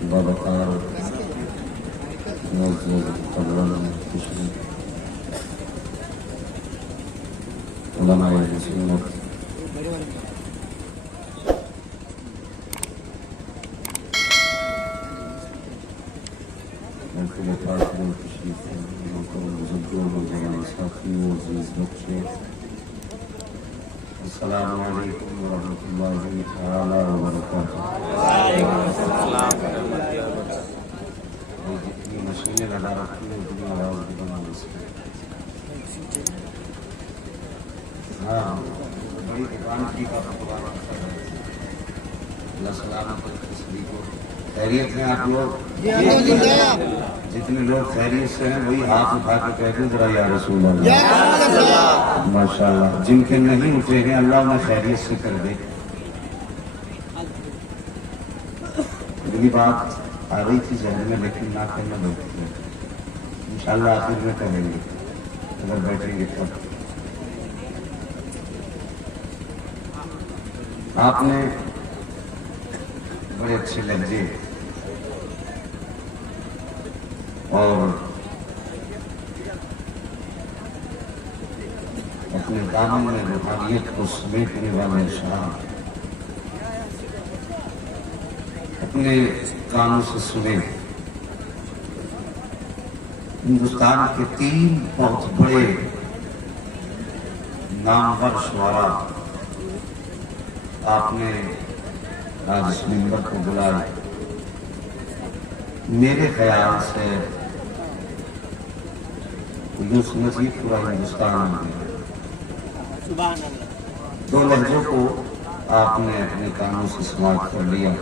بابکار معزز قدران خوشی علماء سنت محفل فاضل تشریف محترم بزرگوں نوجوان ساتھیوں عزیز بچے السلام علیکم ورحمۃ اللہ تعالی وبرکاتہ۔ جتنی مشینیں لگا رکھی ہیں اتنی آواز بھی بنا سکتی۔ ہاں بڑی دکان کی کا اللہ سلامت رکھے کو۔ خیریت ہیں آپ لوگ؟ جتنے لوگ خیریت سے ہیں وہی ہاتھ اٹھا کے کہتے ہیں ذرا یا رسول اللہ۔ ماشاء اللہ، جن کے نہیں اٹھے ہیں اللہ انہیں خیریت سے کر دے۔ اگلی بات آ رہی تھی ذہن میں لیکن نہ کرنا بہتر ہے، انشاءاللہ آخر میں کریں گے اگر بیٹھیں گے تب۔ آپ نے بڑے اچھے لہجے اور اپنے دامن میں روحانیت کو سمیٹنے والے اشعار اپنے کانوں سے سنے۔ ہندوستان کے 3 بہت بڑے نامور شعراء آپ نے آج اس منبر کو بلائے۔ میرے خیال سے یوں سمجھیے پورا ہندوستان آ گیا۔ 2 لہجوں کو آپ نے اپنے کانوں سے سماعت کر لیا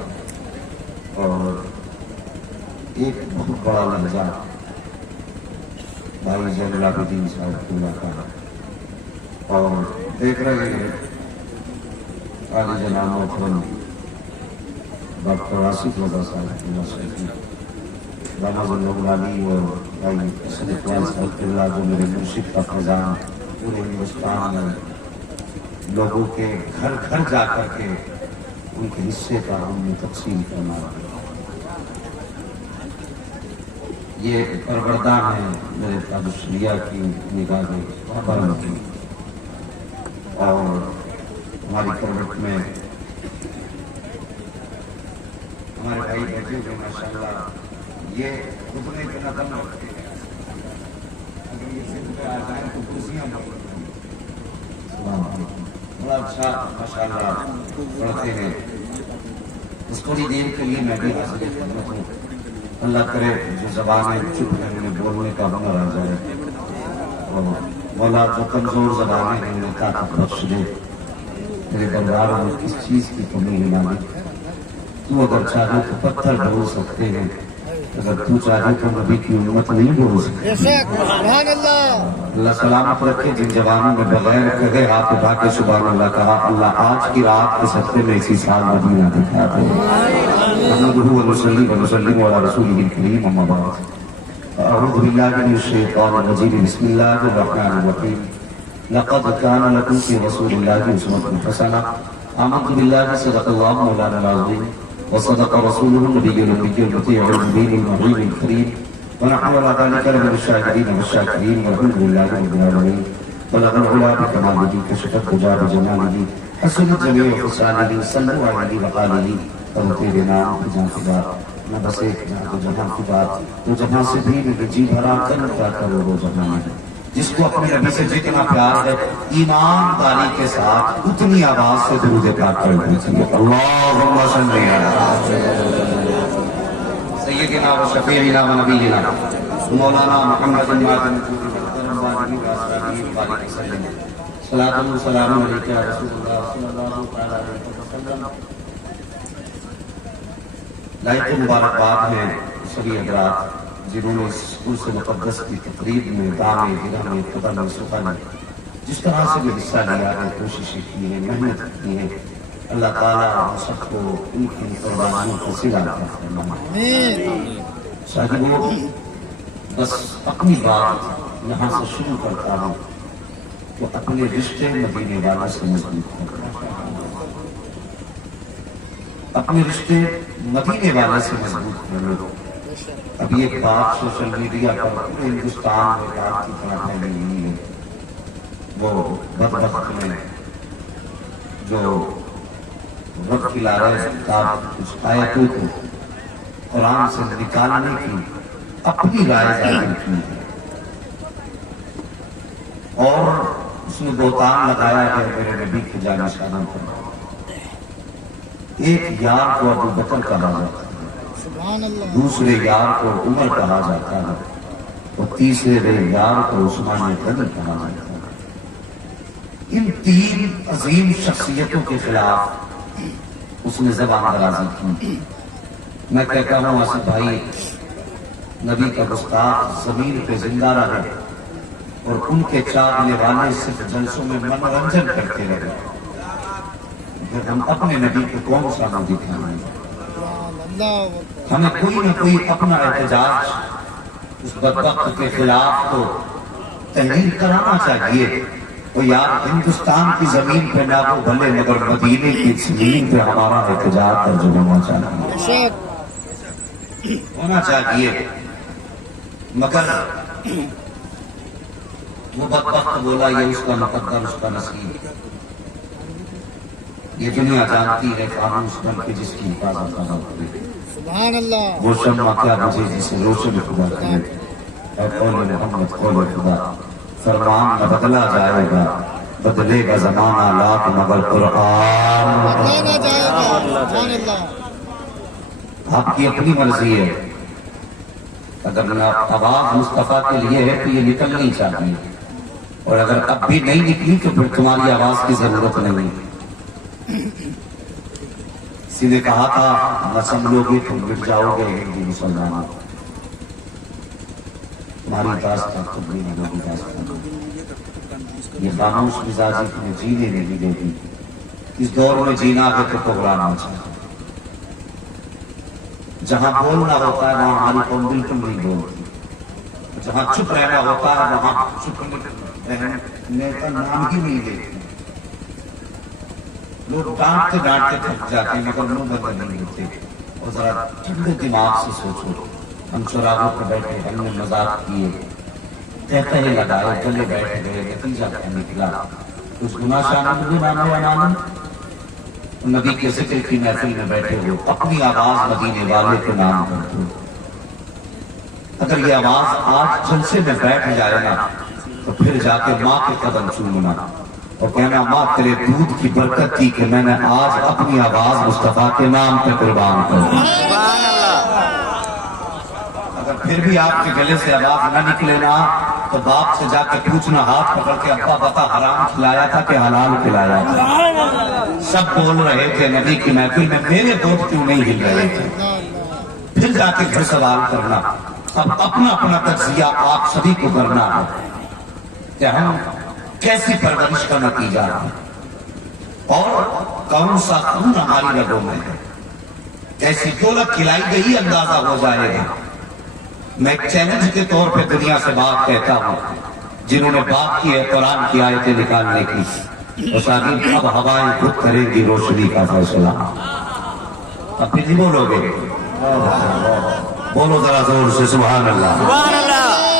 اور ایک بہت بڑا لہجہ بھائی زین العابدین صاحب پورا کا، اور دیکھ رہے ہیں عالی جناب محترم ڈاکٹر آصف رضا صاحب پورا رمض الغلالی اور بھائی حسن اقبال صاحب اللہ جو میرے مرشد کا خزان پورے ہندوستان میں لوگوں کے گھر گھر جا کر کے ان کے حصے کا ہم نے تقسیم کرنا ہے۔ یہ پروردہ ہیں میرے تاج الشریعہ کی نگاہیں برم کی، اور ہماری کروٹ میں ہمارے بھائی بیٹھے ہوئے ماشاءاللہ یہ خطبے کے نظم رکھتے ہیں، اگر یہ صرف پہ آ جائیں تو کرسیاں بڑا اچھا ماشاءاللہ پڑھتے ہیں۔ اس تھوڑی دیر کے لیے میں بھی حاضر خدمت ہوں، اللہ کرے جو زبانیں چپ ہیں انہیں بولنے کا ہنر آ جائے، اور مولا جو کمزور زبانیں ہیں انہیں طاقت بخش دے۔ میرے دربار میں کس چیز کی کمی ہے مالک؟ تو اگر چاہے تو پتھر ڈھو سکتے ہیں، اگر تو چاہے تو نبی کی امت نہیں ڈھو سکتی۔ اللہ سلامت رکھے جن جوانوں نے بغیر کہے ہاتھ اٹھا کے سبحان اللہ کہا، اللہ آج کی رات کے صدقے میں اسی سال مدینہ دکھا دے۔ نحمدہ ونصلی ونسلم علی رسولہ الکریم، اما بعد، اعوذ باللہ من الشیطان الرجیم، بسم اللہ الرحمن الرحیم، لقد کان لکم فی رسول اللہ اسوۃ حسنہ، آمنت باللہ صدق اللہ مولانا العظیم وصدق رسوله النبي الأمي المطيع المبين المعين الكريم، ونحن على ذلك لمن الشاهدين والشاكرين، والحمد لله رب العالمين۔ بلغ العلا بكماله، كشف الدجى بجماله، حسنت جميع خصاله، صلوا عليه وآله، تمتے بنا جہاں خدا نہ بس ایک جہاں تو جہاں کی بات تو جہاں سے بھی میرے جی بھرا کر کیا کرو وہ جہاں ہے۔ جس کو اپنے نبی سے جتنا پیار ہے ایمانداری کے ساتھ اتنی آواز سے درود پاک کر دیجیے، اللہم صلی علی سیدنا و شفیعنا و نبینا مولانا محمد المعظم صلاۃ و سلام علیک یا رسول اللہ صلی اللہ علیہ وسلم۔ لائق مبارکباد ہیں سبھی حضرات جنہوں نے اس عرس مقدس کی تقریب میں دامے گرامے قدم سخن جس طرح سے بھی حصہ لیا ہے، کوششیں کی ہیں، محنت کی ہے، اللہ تعالیٰ ہم سب کو ان کی قربانیوں کو صلہ عطا فرمائے۔ صاحبوں، بس اپنی بات یہاں سے شروع کرتا ہوں تو اپنے رشتے مدینے والوں سے مضبوط کرتا ہوں۔ اپنے رشتے مدینے والے سے مضبوط کر لو. اب یہ بات سوشل میڈیا پر پورے ہندوستان میں بات کی طرح پھیلی ہوئی ہے. وہ بدبخت میں جو رب کھلا رہے کتاب اس آیتوں کو قرآن سے نکالنے کی اپنی رائے ظاہر کی ہے اور اس نے بہتان لگایا کہ میرے نبی کی جانشانوں پر ایک یار کو ابو بکر کہا جاتا ہے, دوسرے یار کو عمر کہا جاتا ہے اور تیسرے یار کو عثمان غنی کہا جاتا ہے. ان تین عظیم شخصیتوں کے خلاف اس نے زبان درازی کی. میں کہتا ہوں آصف بھائی, نبی کا گستاخ زمین پہ زندہ رہے اور ان کے چاہنے والے صرف جلسوں میں منورنجن کرتے رہے, پھر ہم اپنے نبی کو کون سا نہ دکھائیں. ہمیں کوئی نہ کوئی اپنا احتجاج اس بدبخت کے خلاف تو تحریر کرانا چاہیے. اور یار ہندوستان کی زمین پہ نہ وہ بھلے مگر مدینے کی زمین پہ ہمارا احتجاج درج ہونا چاہیے. مگر وہ بدبخت بولا یہ اس کا مقدر اس کا نصیب. یہ دنیا جانتی ہے قانون بن کے جس کی حفاظت کرنا ہوتی ہے. وہ شمع کیا بجے جسے روشن خدا کرے, اے قول محمد قول خدا. فرمان نہ بدلا جائے گا, بدلے گا زمانہ لاکھ مگر قرآن. آپ کی اپنی مرضی ہے. اگر آواز مصطفیٰ کے لیے ہے تو یہ نکلنی چاہیے, اور اگر اب بھی نہیں نکلی تو پھر تمہاری آواز کی ضرورت نہیں. کسی نے کہا تھا نہ سمجھو گے تم مٹ جاؤ گے ہندو مسلمان. تمہاری داستان تم بھی نہیں داستان. یہ خاموش مزاجی تمہیں جینے نہیں دے گی. اس دور میں جینا ہے تو پروگرام چاہیے. جہاں بولنا ہوتا ہے وہاں ہماری قوم بالکل نہیں بولتی. جہاں چپ رہنا ہوتا ہے وہاں چپ رہنے کا نام ہی نہیں دیتے. لوگ ڈانٹتے ڈانٹتے تھک جاتے ہیں مگر منہ بدل نہیں ہوتے. اور ذرا ٹھنڈے دماغ سے سوچو, ہم چوراہوں پر بیٹھے, ہم نے مذاق کیے, کہتے لگائے, گلے بیٹھ گئے, نتیجہ کیا نکلا؟ کچھ گناہ شامل بھی نام ہے. نبی کے ذکر کی محفل میں بیٹھے ہو, اپنی آواز مدینے والے کے نام پر دو. اگر یہ آواز آج جلسے میں بیٹھ جائے گا تو پھر جا کے ماں کے قدم چومنا اور کہنا ماں تیرے دودھ کی برکت تھی کہ میں نے آج اپنی آواز مصطفیٰ کے نام پہ قربان کر دی. اگر پھر بھی آپ کے گلے سے آواز نہ نکلے نا تو باپ سے جا کے پوچھنا, ہاتھ پکڑ کے ابا بتا حرام کھلایا تھا کہ حلال کھلایا تھا. سب بول رہے تھے نبی کی محفل میں, میرے دوست کیوں نہیں ہل رہے تھے. پھر جا کے پھر سوال کرنا. اب اپنا اپنا تجزیہ آپ سبھی کو کرنا ہے کہ ہم کیسی پرورش کا نتیجہ ہے اور کون سا خون ہماری رگوں میں ہے. کیسی دولت کھلائی گئی اندازہ ہو جائے گا. میں ایک چیلنج کے طور پہ دنیا سے بات کہتا ہوں, جنہوں نے بات کی ہے قرآن کی آیتیں نکالنے کی, اور شاید اب ہوائیں خود کریں گی روشنی کا فیصلہ. اب پھر نہیں بولو گے, بولو ذرا زور سے سبحان اللہ.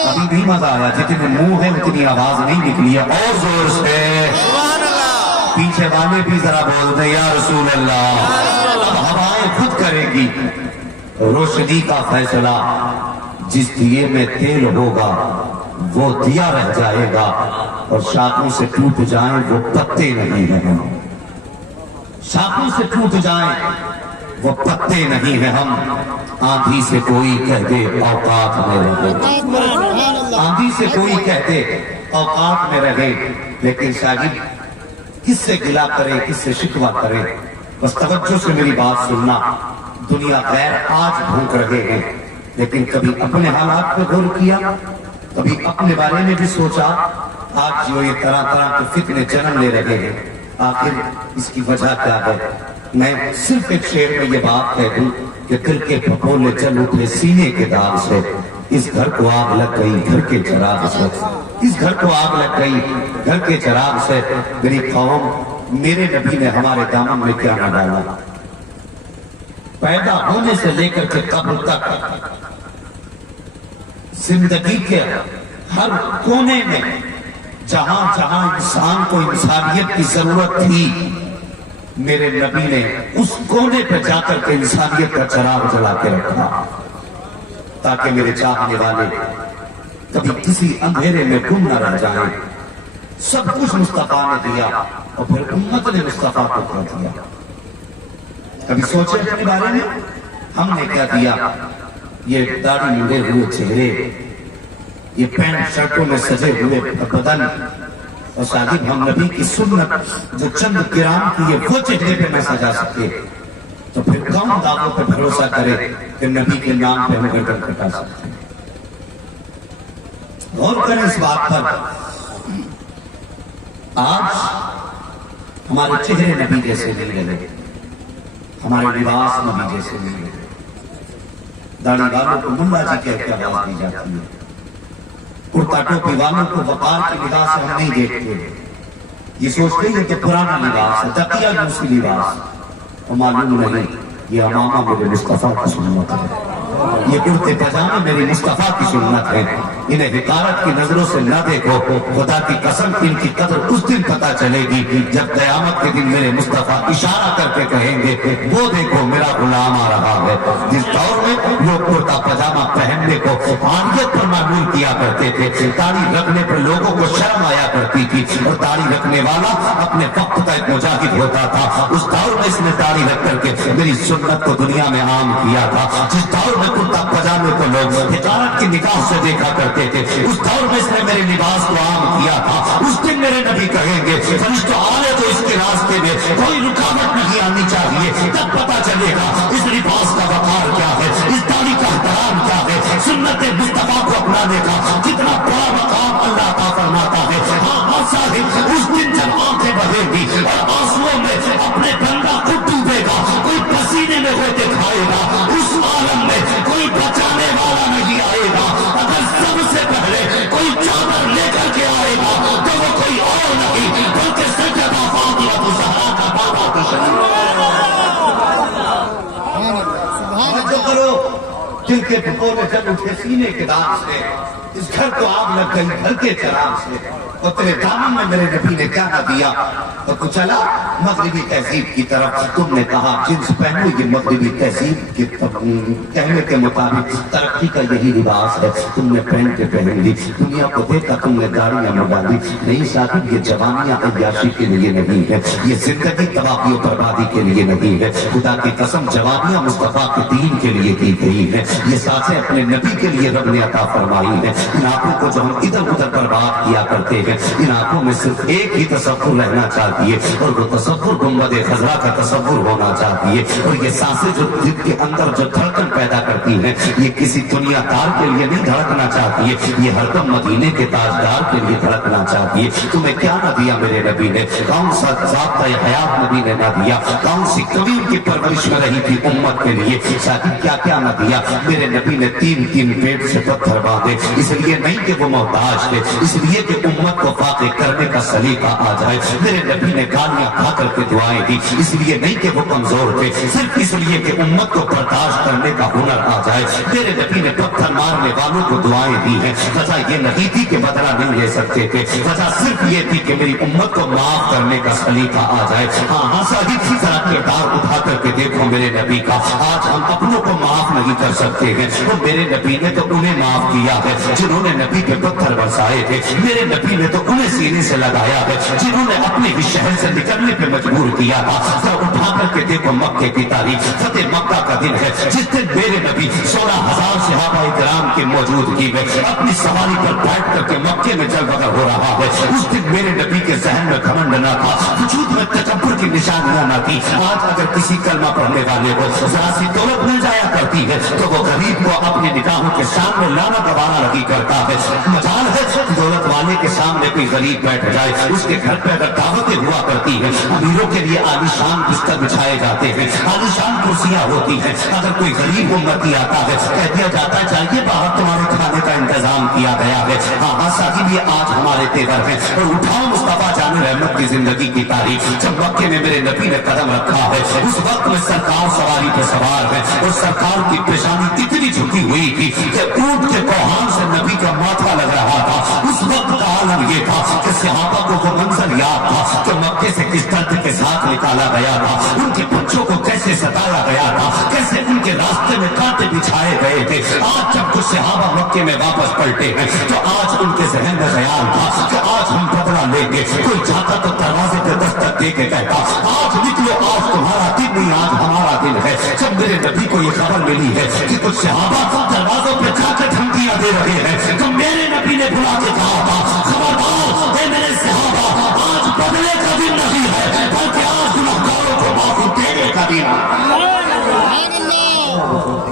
ابھی بھی مزہ آیا, جتنے منہ ہے اتنی آواز نہیں نکلی ہے. اور زور سے پیچھے والے بھی ذرا بول دیں یا رسول اللہ. اب ہوائیں خود کرے گی روشنی کا فیصلہ. جس دیے میں تیل ہوگا وہ دیا رہ جائے گا, اور شاخوں سے ٹوٹ جائیں وہ پتے نہیں ہیں. شاخوں سے ٹوٹ جائیں وہ پتے نہیں ہیں ہم. آندھی سے کوئی کہہ دے اوقات میں رہے, آندھی سے کوئی کہہ دے اوقات میں رہے, لیکن شاہد کس سے گلا کرے, کس سے شکوہ کرے. بس توجہ سے میری بات سننا. دنیا غیر آج بھوک رہے ہیں, لیکن کبھی اپنے حالات پہ غور کیا, کبھی اپنے بارے میں بھی سوچا. آج جو یہ طرح طرح کے فتنے جنم لے رہے ہیں, آخر اس کی وجہ کیا ہے؟ میں صرف ایک شعر میں یہ بات کہہ دوں کہ دل کے پھپھولے چل اٹھے سینے کے داغ سے. اس گھر کو آگ لگ گئی گھر کے چراغ سے, اس گھر کو آگ لگ گئی گھر کے چراغ سے. میری قوم, میرے نبی نے ہمارے دامن میں کیا نہ ڈالا. پیدا ہونے سے لے کر کے قبر تک زندگی کے ہر کونے میں جہاں جہاں انسان کو انسانیت کی ضرورت تھی، میرے نبی نے اس کونے پہ جا کر کے انسانیت کا چراغ جلا کے رکھا، تاکہ میرے چاہنے والے کبھی کسی اندھیرے میں گم نہ رہ جائیں۔ سب کچھ مصطفیٰ نے دیا اور پھر امت نے مصطفیٰ کو کیا دیا؟ کبھی سوچے اپنے بارے میں؟ ہم نے کیا دیا؟ یہ داڑھی منڈے ہوئے چہرے، یہ پینٹ شرٹوں میں سجے ہوئے بدن، اور شاید ہم نبی کی سنت جو چند کرام کی یہ وہ چہرے پہ نہ سجا سکتے، تو پھر کون دعووں پہ بھروسہ کرے کہ نبی کے نام پہ ہم گردن کٹا سکتے ہیں؟ غور کریں اس بات پر۔ آج ہمارے چہرے نبی جیسے مل گئے، ہمارے لباس نبی جیسے مل گئے، داڑھی والوں کو ملا جی کہہ کے آواز دی جاتی ہے، کرتا ٹوپی والوں کو وقار کی نگاہ سے ہم نہیں دیکھتے، یہ سوچتے ہیں کہ پرانا لباس ہے، تقیہ دوسری لباس، اور معلوم نہیں یہ امامہ میرے مصطفیٰ کی سنت ہے، یہ کرتے پجامہ میری مصطفیٰ کی سنت ہے۔ انہیں حقارت کی نظروں سے نہ دیکھو، خدا کی قسم ان کی قدر اس دن پتہ چلے گی جب قیامت کے دن میرے مصطفیٰ اشارہ کر کے کہیں گے وہ دیکھو میرا غلام آ رہا ہے۔ جس دور میں لوگ کرتا پجامہ پہننے کو عاریت پر معمول کیا کرتے تھے، داڑھی رکھنے پر لوگوں کو شرم آیا کرتی تھی، اور داڑھی رکھنے والا اپنے وقت کا ایک مجاہد ہوتا تھا، اس دور میں اس نے داڑھی رکھ کر کے میری سنت کو دنیا میں عام کیا تھا۔ جس دور میں کرتا پجامے کو لوگ حقارت کی نگاہ سے دیکھا کرتے تھے، اس دور میں اس نے میرے لباس کو عام کیا تھا۔ اس دن میرے نبی کہیں گے فرشتوں آنے تو اس کے راستے میں کوئی رکاوٹ نہیں آنی چاہیے، تب پتہ چلے گا اس لباس کا وقار کیا ہے، اس داڑھی کا احترام کیا ہے، سنت مصطفیٰ کو اپنانے کا کتنا بڑا مقام اللہ عطا فرماتا ہے۔ ہاں صاحب، اس دن جب آنکھیں بہے گی اور آنسوؤں میں اپنے بندہ خود ڈوبے گا، کوئی پسینے میں وہ دکھائے گا، اس عالم میں کوئی بچانے والا نہیں آئے گا۔ اگر سب سے پہلے کوئی چادر لے کر کے آئے گا تو وہ کوئی اور نہیں بلکہ سیدہ فاطمہ الزہرا کا بابا تشریف۔ توجہ کرو، دل کے بھگونے جب اٹھے سینے کے داغ سے، اس گھر کو آگ لگ گئی گھر کے چراغ سے، اور تیرے دامن میں میرے نبی نے کیا نہ دیا، اور تو چلا مغربی تہذیب کی طرف۔ تم نے کہا جنس پہنو، یہ مغربی تہذیب کے کہنے کے مطابق ترقی کا یہی لباس ہے، تم نے پہن کے پہن لی، دنیا کو دیکھا تم نے گاڑیاں منگا لی۔ نہیں صاحب، یہ جوانیاں عیاشی کے لیے نہیں ہے، یہ زندگی تباہی و بربادی کے لیے نہیں ہے۔ خدا کی قسم جوانیاں مصطفیٰ کے دین کے لیے دی گئی ہے، یہ سانسیں اپنے نبی کے لیے رب نے عطا فرمائی ہے۔ ان آنکھوں کو جو ہم ادھر ادھر برباد کیا کرتے ہیں، ان آنکھوں میں صرف ایک ہی تصور رہنا چاہیے، اور وہ تصور گنبد خضرا کا تصور ہونا چاہیے۔ اور یہ سانسیں جو دل کے اندر جو دھڑکن پیدا کرتی ہیں، یہ کسی دنیا دار کے لیے نہیں دھڑکنا چاہتی ہے، یہ ہر دم مدینے کے تاجدار کے لیے دھڑکنا چاہتی ہے۔ تمہیں کیا نہ دیا میرے نبی نے، کون سا ضابطۂ حیات نبی نے نہ دیا، کون سی کمی کی پرورش میں رہی تھی امت کے لیے، شاید کیا کیا نہ دیا۔ میرے نبی نے تین تین پیٹ سے پتھر باندھے، اس لیے نہیں کہ وہ محتاج تھے، اس لیے کہ امت کو فاتح کرنے کا سلیقہ آ جائے۔ میرے نبی نے گالیاں کھا کر کے دعائیں دی، اس لیے نہیں کہ وہ کمزور تھے، صرف اس لیے کہ امت کو برداشت کرنے کا ہنر آ جائے۔ میرے نبی نے پتھر مارنے والوں کو دعائیں دی ہیں، وجہ یہ نہیں تھی کہ بدلہ نہیں لے سکتے تھے، وجہ صرف یہ تھی کہ میری امت کو معاف کرنے کا سلیقہ آ جائے۔ ہاں صاحب، اسی طرح کردار اٹھا کر کے دیکھو میرے نبی کا۔ آج ہم اپنوں کو معاف نہیں کر سکتے ہیں، تو میرے نبی نے تو انہیں معاف کیا ہے جنہوں نے نبی کے پتھر برسائے تھے، میرے نبی نے تو انہیں سینے سے لگایا ہے جنہوں نے اپنے ہی شہر سے نکلنے پہ مجبور کیا تھا۔ تو اٹھا کر کے دیکھو مکے کی تاریخ، فتح مکہ کا دن ہے جس دن میرے نبی 16,000 صحابہ کرام کی موجودگی میں اپنی سواری پر بیٹھ کر کے مکے میں چل بغیر ہو رہا ہے۔ اس دن میرے نبی کے ذہن میں گھمنڈ نہ تھا، وجود میں تکبر کی نشانیاں نہ تھی۔ آج اگر کسی کلمہ پڑھنے والے کو ذرا سی دولت مل جایا کرتی ہے تو وہ غریب کو اپنی نگاہوں کے سامنے لانا گوارا رکھی کرتا ہے۔ مجال ہے دولت والے کے سامنے کوئی غریب بیٹھ جائے، اس کے گھر پہ اگر دعوتیں ہوا کرتی ہیں، امیروں کے لیے عالیشان بستر بچھائے جاتے ہیں، عالیشان کرسیاں ہوتی ہیں، اگر کوئی غریب امتی آتا ہے کہہ دیا جاتا ہے چاہیے باہر تمہارے کھانے کا انتظام کیا گیا ہے۔ ہاں صاحب، یہ آج ہمارے تیور ہیں۔ اور اٹھاؤ مصطفیٰ جان رحمت کی زندگی کی تاریخ، جب مکے میں میرے نبی نے قدم رکھا ہے، اس وقت میں سرکار سوار سواری پہ سوار ہے اور سرکار کی پیشانی اتنی جھکی ہوئی تھی کہ اونٹ کے کوہان سے نبی کا ماتھا لگ رہا تھا. اس وقت کا عالم یہ تھا کہ صحابہ کو وہ منظر یاد تھا کہ مکے سے کس درد کے ساتھ نکالا گیا تھا, ان کے بچوں کو کیسے ستایا گیا تھا, کیسے ان کے راستے میں کانٹے بچھائے گئے تھے. آج جب کچھ صحابہ مکے میں واپس پلٹے ہیں تو آج ان کے ذہن میں خیال تھا کہ آج ہم بدلہ لیں گے. کوئی جاتا تو دروازے پہ دستک دے کے کہتا آج نکلو, آج تمہارا دن نہیں آج ہمارا دن ہے. جب میرے نبی کو یہ خبر ملی ہے کہ کچھ صحابہ دروازوں پہ جا کے دھمکیاں دے رہے ہیں تو میرے نبی نے بلا کے کہا تھا خبردار اے میرے صحابہ, آج بدلے کا دن نہیں ہے بلکہ آج گنہگاروں کو معافی دینے کا دن ہے.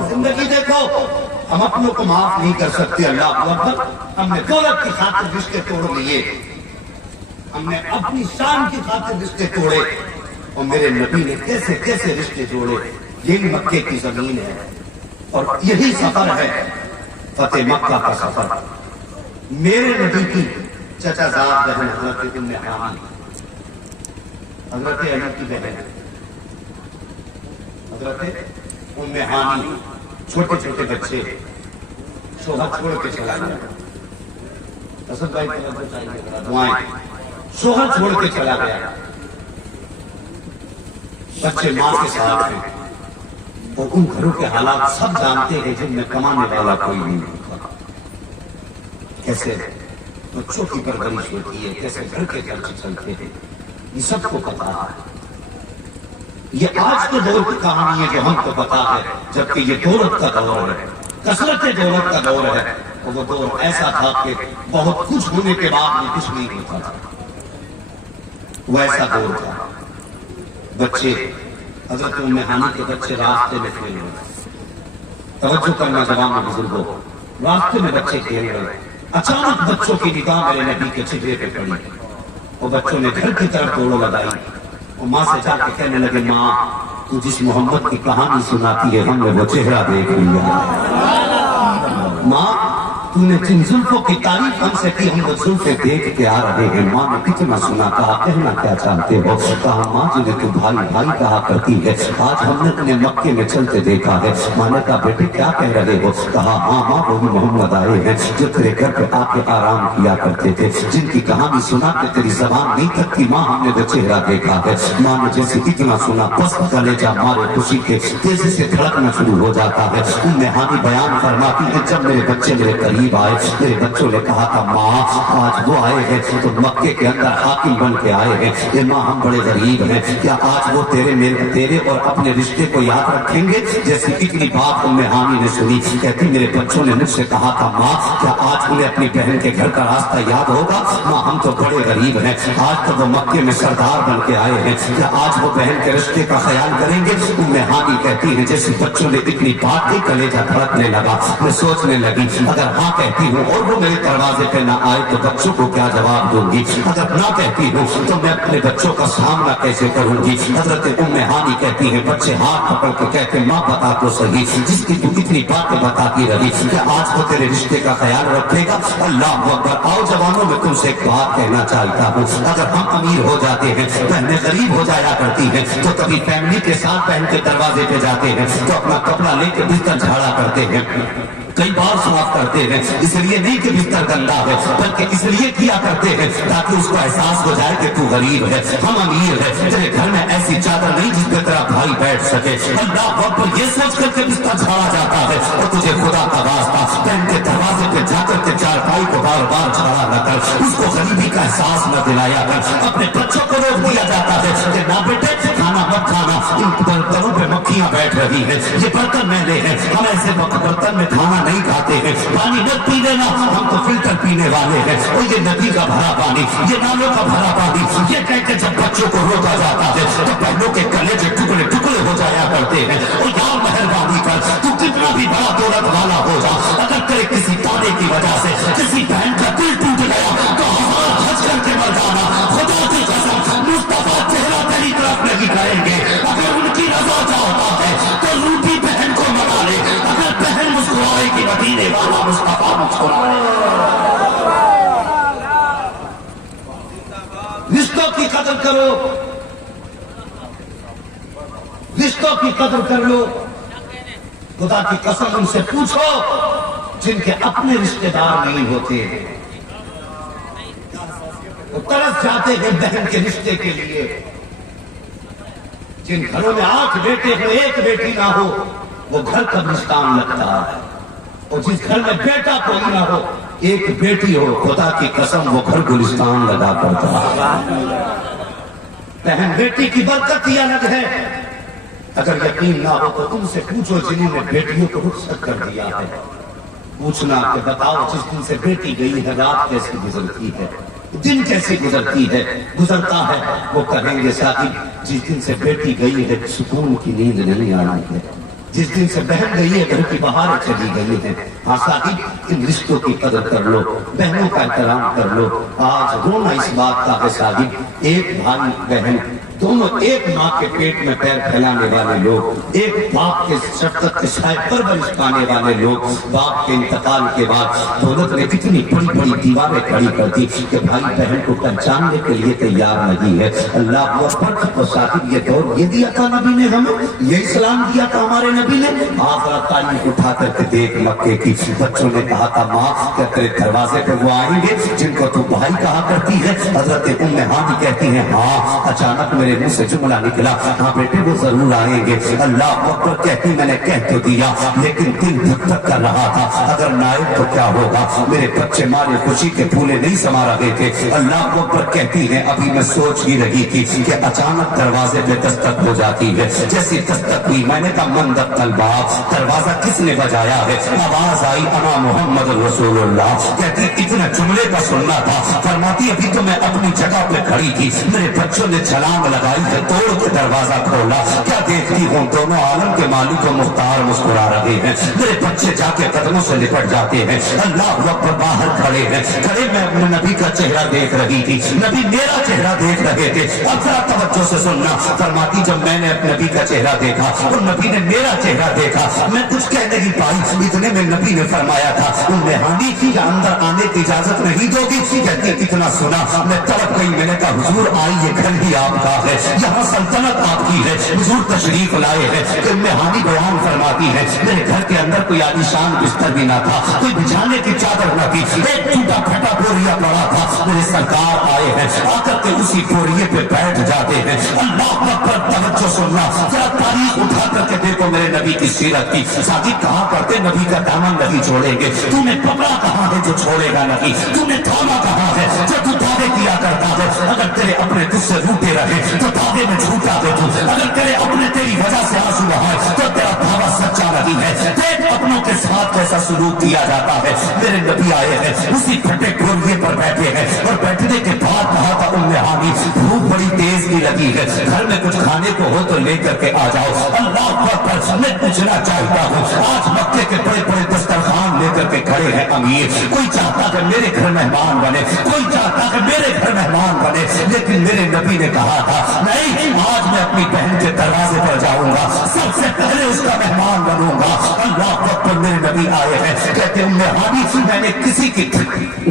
زندگی دیکھو, ہم اپنوں کو معاف نہیں کر سکتے. اللہ اکبر, ہم نے دولت کی خاطر رشتے توڑ لیے, ہم نے اپنی شان کی خاطر رشتے توڑے, اور میرے نبی نے کیسے کیسے رشتے جوڑے. یہی مکے کی زمین ہے اور یہی سفر ہے فتح مکہ کا سفر. میرے نبی کی چچا زاد بہن حضرت ام ہانی, حضرت علی کی بہن حضرت ام ہانی, چھوٹے چھوٹے بچے, شوہر چھوڑ کے چلا گیا. حسن بھائی دعائیں, شوہر چھوڑ کے چلا گیا, بچے ماں کے ساتھ ہیں اور ان گھروں کے حالات سب جانتے ہیں جن میں کمانے والا کوئی نہیں ہوتا. کیسے بچوں کی پرورش ہوتی ہے, کیسے گھر کے خرچ چلتے ہیں, یہ سب کو پتا ہے. یہ آج کے دور کی کہانی ہے جو ہم کو پتا ہے, جبکہ یہ دولت کا دور ہے, کثرت دولت کا دور ہے. اور وہ دور ایسا تھا کہ بہت کچھ ہونے کے بعد میں کچھ نہیں ہوتا تھا. وہ ایسا دور تھا. بچے, حضرت ام ہانی کے بچے راستے میں کھیل رہے, توجہ کرنا جوان بزرگوں, راستے میں بچے کھیل رہے. اچانک بچوں کی نگاہ میرے نبی کے چہرے پہ پڑی اور بچوں نے گھر کی طرف دوڑ لگائی اور ماں سے جا کے کہنے لگے ماں تو جس محمد کی کہانی سناتی ہے ہم نے وہ چہرہ دیکھ لیا. ماں تو نے جن زلفوں کی تعریف ہم سے کی ہم وہ زلفیں دیکھ کے آ رہے ہیں. ماں نے کتنا سنا, کہا کہنا کیا چاہتے ہو, کہا ماں جنہیں تو بھائی بھائی کہا کرتی ہے آج ہم نے تمہیں مکے میں چلتے دیکھا ہے. ماں نے کہا بیٹے کیا کہہ رہے ہو, کہا ہاں ماں وہی محمد آئے ہیں جو تیرے گھر پہ آ کے آرام کیا کرتے تھے, جن کی کہانی سنا کے تیری زبان نہیں تھکتی. ماں ہم نے وہ چہرہ دیکھا ہے. ماں نے جیسے اتنا سنا بس کلیجہ مارے خوشی کے تیزی سے دھڑکنا شروع ہو جاتا ہے. ام ہانی بیان فرماتی ہے جب میرے بچے میرے قریب آئے میرے بچوں نے کہا تھا ماں آج وہ آئے ہیں تو مکے کے اندر حاکم بن کے آئے ہیں. یہ ماں ہم بڑے غریب ہیں, کیا آج وہ تیرے اور اپنے رشتے کو یاد رکھیں گے. جیسی اتنی بات ام ہانی نے سنی, کہتی میرے بچوں نے مجھ سے کہا تھا ماں کیا آج انہیں اپنی بہن کے گھر کا راستہ یاد ہوگا. ماں ہم تو بڑے غریب ہیں, آج تو وہ مکے میں سردار بن کے آئے ہیں, کیا آج وہ بہن کے رشتے کا خیال کریں گے. ام ہانی کہتی ہے جیسے بچوں نے اتنی بات کی کلیجہ دھڑکنے لگا. میں سوچنے لگی اگر ہاں کہتی ہوں اور وہ میرے دروازے پہ نہ آئے تو بچوں کو کیا جواب دوں گی, اگر نہ کہتی ہوں تو میں اپنے بچوں کا سامنا کیسے کروں گی. حضرت ام ہانی کہتی ہیں بچے ہاتھ پکڑ کے کہتے ماں بتا تو صحیح جس کی تو اتنی باتیں بتاتی رہی کہ آج وہ تیرے رشتے کا خیال رکھے گا. اللہ اکبر. آؤ جوانوں میں تم سے ایک بات کہنا چاہتا ہوں, اگر ہم امیر ہو جاتے ہیں بہنیں غریب ہو جایا کرتی ہیں تو کبھی فیملی کے ساتھ بہن کے دروازے پہ جاتے ہیں تو اپنا کپڑا لے کے بستر جھاڑا کرتے ہیں, کئی بار صاف کرتے ہیں, اس لیے نہیں کہ بستر گندا ہے بلکہ اس لیے کیا کرتے ہیں تاکہ اس کو احساس ہو جائے کہ تو غریب ہے ہم امیر ہے. تیرے گھر میں ایسی چادر نہیں جس پہ تیرا بھائی بیٹھ سکے. اللہ اکبر. یہ سوچ کر کے بستر جھاڑا جاتا ہے اور تجھے خدا کا واسطہ بہن کے دروازے پہ جا کر کے چارپائی کو بار بار جھاڑا نہ کر, اس کو غریبی کا احساس نہ دلایا کر. اپنے بچوں کو روک دیا جاتا ہے کہ نہ بیٹے کھانا مت کھانا, ان برتنوں پہ مکھیاں بیٹھ رہی ہیں, یہ برتن میلے ہیں, ہم ایسے برتن میں کھانا نہیں کھاتے ہیں, پانی مت پی لینا ہم تو فلٹر پینے والے ہیں. اور یہ ندی کا بھرا پانی, یہ نالوں کا بھرا پانی, یہ کہہ کے جب بچوں کو روکا جاتا ہے تو بہنوں کے گلے کے ٹکڑے ٹکڑے ہو جایا کرتے ہیں. اور یار مہربانی کر تو کتنا بھی بڑا دولت والا ہو جا, اگر تیرے کسی تانے کی وجہ سے کسی بہن کا دل ٹوٹ گیا تو ہزار حج کر کے مر جانا. خدا کی قسم مصطفیٰ چہرہ تیری طرف نہیں کریں گے. اگر ان کی رضا چاہتا ہے تو روٹی بہن کو منا لے, اگر بہن مسکرائے گی مدینے والا مصطفیٰ مسکرائے. رشتوں کی قدر کرو, رشتوں رشتوں کی قدر کر لو. خدا کی قسم ان سے پوچھو جن کے اپنے رشتہ دار نہیں ہوتے، وہ ترس جاتے ہیں بہن کے رشتے کے لیے. جن گھروں میں 8 بیٹے ہو 1 بیٹی نہ ہو وہ گھر قبرستان لگتا ہے، اور جس گھر میں بیٹا کوئی نہ ہو 1 بیٹی ہو خدا کی قسم وہ گھر گلستان لگا کرتا ہے. بہن بیٹی کی برکت ہی الگ ہے. اگر یقین نہ ہو تو تم سے پوچھو جنہوں نے بیٹیوں کو رخصت کر دیا ہے. پوچھنا کہ بتاؤ جس دن سے بیٹی گئی ہے رات کیسی گزرتی ہے، دن کیسی گزرتی ہے گزرتا ہے. وہ کہیں گے صاحب جس دن سے بیٹی گئی ہے سکون کی نیند نہیں آئی ہے، جس دن سے بہن گئی ہے گھر کی بہاریں چلی گئی ہے. ہاں صاحب ان رشتوں کی قدر کر لو، بہنوں کا احترام کر لو. آج رونا اس بات کا ہے صاحب ایک بھائی بہن دونوں ایک ماں کے پیٹ میں پیر پھیلانے والے لوگ، ایک باپ کے شفقت کے سائے پرورش پانے والے لوگ، باپ کے انتقال کے بعد دولت نے کتنی بڑی بڑی دیواریں کھڑی کر دی کہ بھائی بہن کو پہچاننے کے لیے تیار نہیں ہے. اللہ اکبر. اور صاحب یہ دور یہ دیا تھا نبی نے ہمیں، یہ اسلام دیا تھا ہمارے نبی نے. آخرت تاریخ اٹھا کر کے دیکھ مکے کی. بچوں نے کہا تھا ماں کہ تیرے دروازے پہ وہ آئیں گے جن کو تو بھائی کہا کرتی ہے. حضرت ام ہانی کہتی ہیں ہاں. اچانک میرے منہ سے جملہ نکلا ہاں بیٹے وہ ضرور آئیں گے. اللہ اکبر. کہتی میں نے کہہ تو دیا لیکن دل دھک دھک کر رہا تھا اگر نہ آئے تو کیا ہوگا. میرے بچے مارے خوشی کے پھولے نہیں سما رہے تھے. اللہ اکبر. کہتی ہے ابھی میں سوچ ہی رہی تھی کہ اچانک دروازے پہ دستک ہو جاتی ہے. جیسی دستک ہوئی میں نے کہا من دق الباب. دروازہ کس نے بجایا ہے؟ آواز آئی انا محمد رسول اللہ. کہتی اتنا جملے کا سننا تھا. فرماتی ابھی تو میں اپنی جگہ پہ کھڑی تھی میرے بچوں نے چھلانگ لگائی ہے توڑ کے دروازہ کھولا. کیا دیکھتی ہوں دونوں عالم کے مالک و مختار مسکرا رہے ہیں. میرے بچے جا کے قدموں سے لپٹ جاتے ہیں. اللہ اکبر. باہر کھڑے ہیں. کھڑے میں اپنے نبی کا چہرہ دیکھ رہی تھی نبی میرا چہرہ دیکھ رہے تھے. اب ذرا توجہ سے سننا. فرماتی جب میں نے اپنے نبی کا چہرہ دیکھا اور نبی نے میرا چہرہ دیکھا میں کچھ کہہ نہیں پائی. اتنے میں نبی نے فرمایا تھا ام ہانی کی اندر آنے کی اجازت نہیں دو گی. کہتی اتنا سنا میں تڑپ گئی. میں نے کہا حضور آئیے گھر ہی آپ کا ہے یہاں سلطنت آپ کی ہے. حضور تشریف لائے ہیں. ام ہانی بیان فرماتی ہے میرے گھر کے اندر کوئی عالیشان بستر بھی نہ تھا کوئی بچھانے کی چادر نہ تھی. ایک ٹوٹا پھٹا بوریا پڑا تھا. میرے سرکار آئے ہیں آ کر کے اسی بوریے پہ بیٹھ جاتے ہیں. اللہ اکبر. توجہ سننا ذرا تاریخ اٹھا کر کے دیکھو میرے نبی کی سیرت کی. شادی کہاں کرتے نبی کا دامن نہیں چھوڑیں گے. تو نے پکڑا کہاں ہے جو چھوڑے گا نہیں. تو نے تھاما کہاں ہے جو تو دعوے کیا کرتا ہے. اگر تیرے اپنے تجھ سے روٹے رہے تو دعوے میں جھوٹا دے تو. اگر تیرے اپنے تیری وجہ سے آنسو بہائے تو تیرا دعویٰ سچا نہیں ہے. دیکھ اپنوں کے ساتھ کیسا سلوک کیا جاتا ہے. میرے نبی آئے ہیں اسی پھٹے گولیے پر بیٹھے ہیں اور بیٹھنے کے بعد کہا تھا ام ہانی بھوک بڑی تیز بھی لگی ہے گھر میں کچھ کھانے کو ہو تو لے کر کے آ جاؤ. اللہ اکبر. میں پوچھنا چاہتا ہوں آج مکے کے بڑے بڑے دسترخوان لے کر کے کھڑے ہیں امیر. کوئی چاہتا کہ میرے گھر مہمان بنے کوئی چاہتا کہ میرے گھر مہمان بنے. لیکن میرے نبی نے کہا تھا نہیں آج میں اپنی بہن کے دروازے پر جاؤں گا سب سے پہلے اس کا مہمان بنوں گا. اللہ اکبر. میرے نبی آئے ہیں کہتے ام ہانی میں نے کسی کی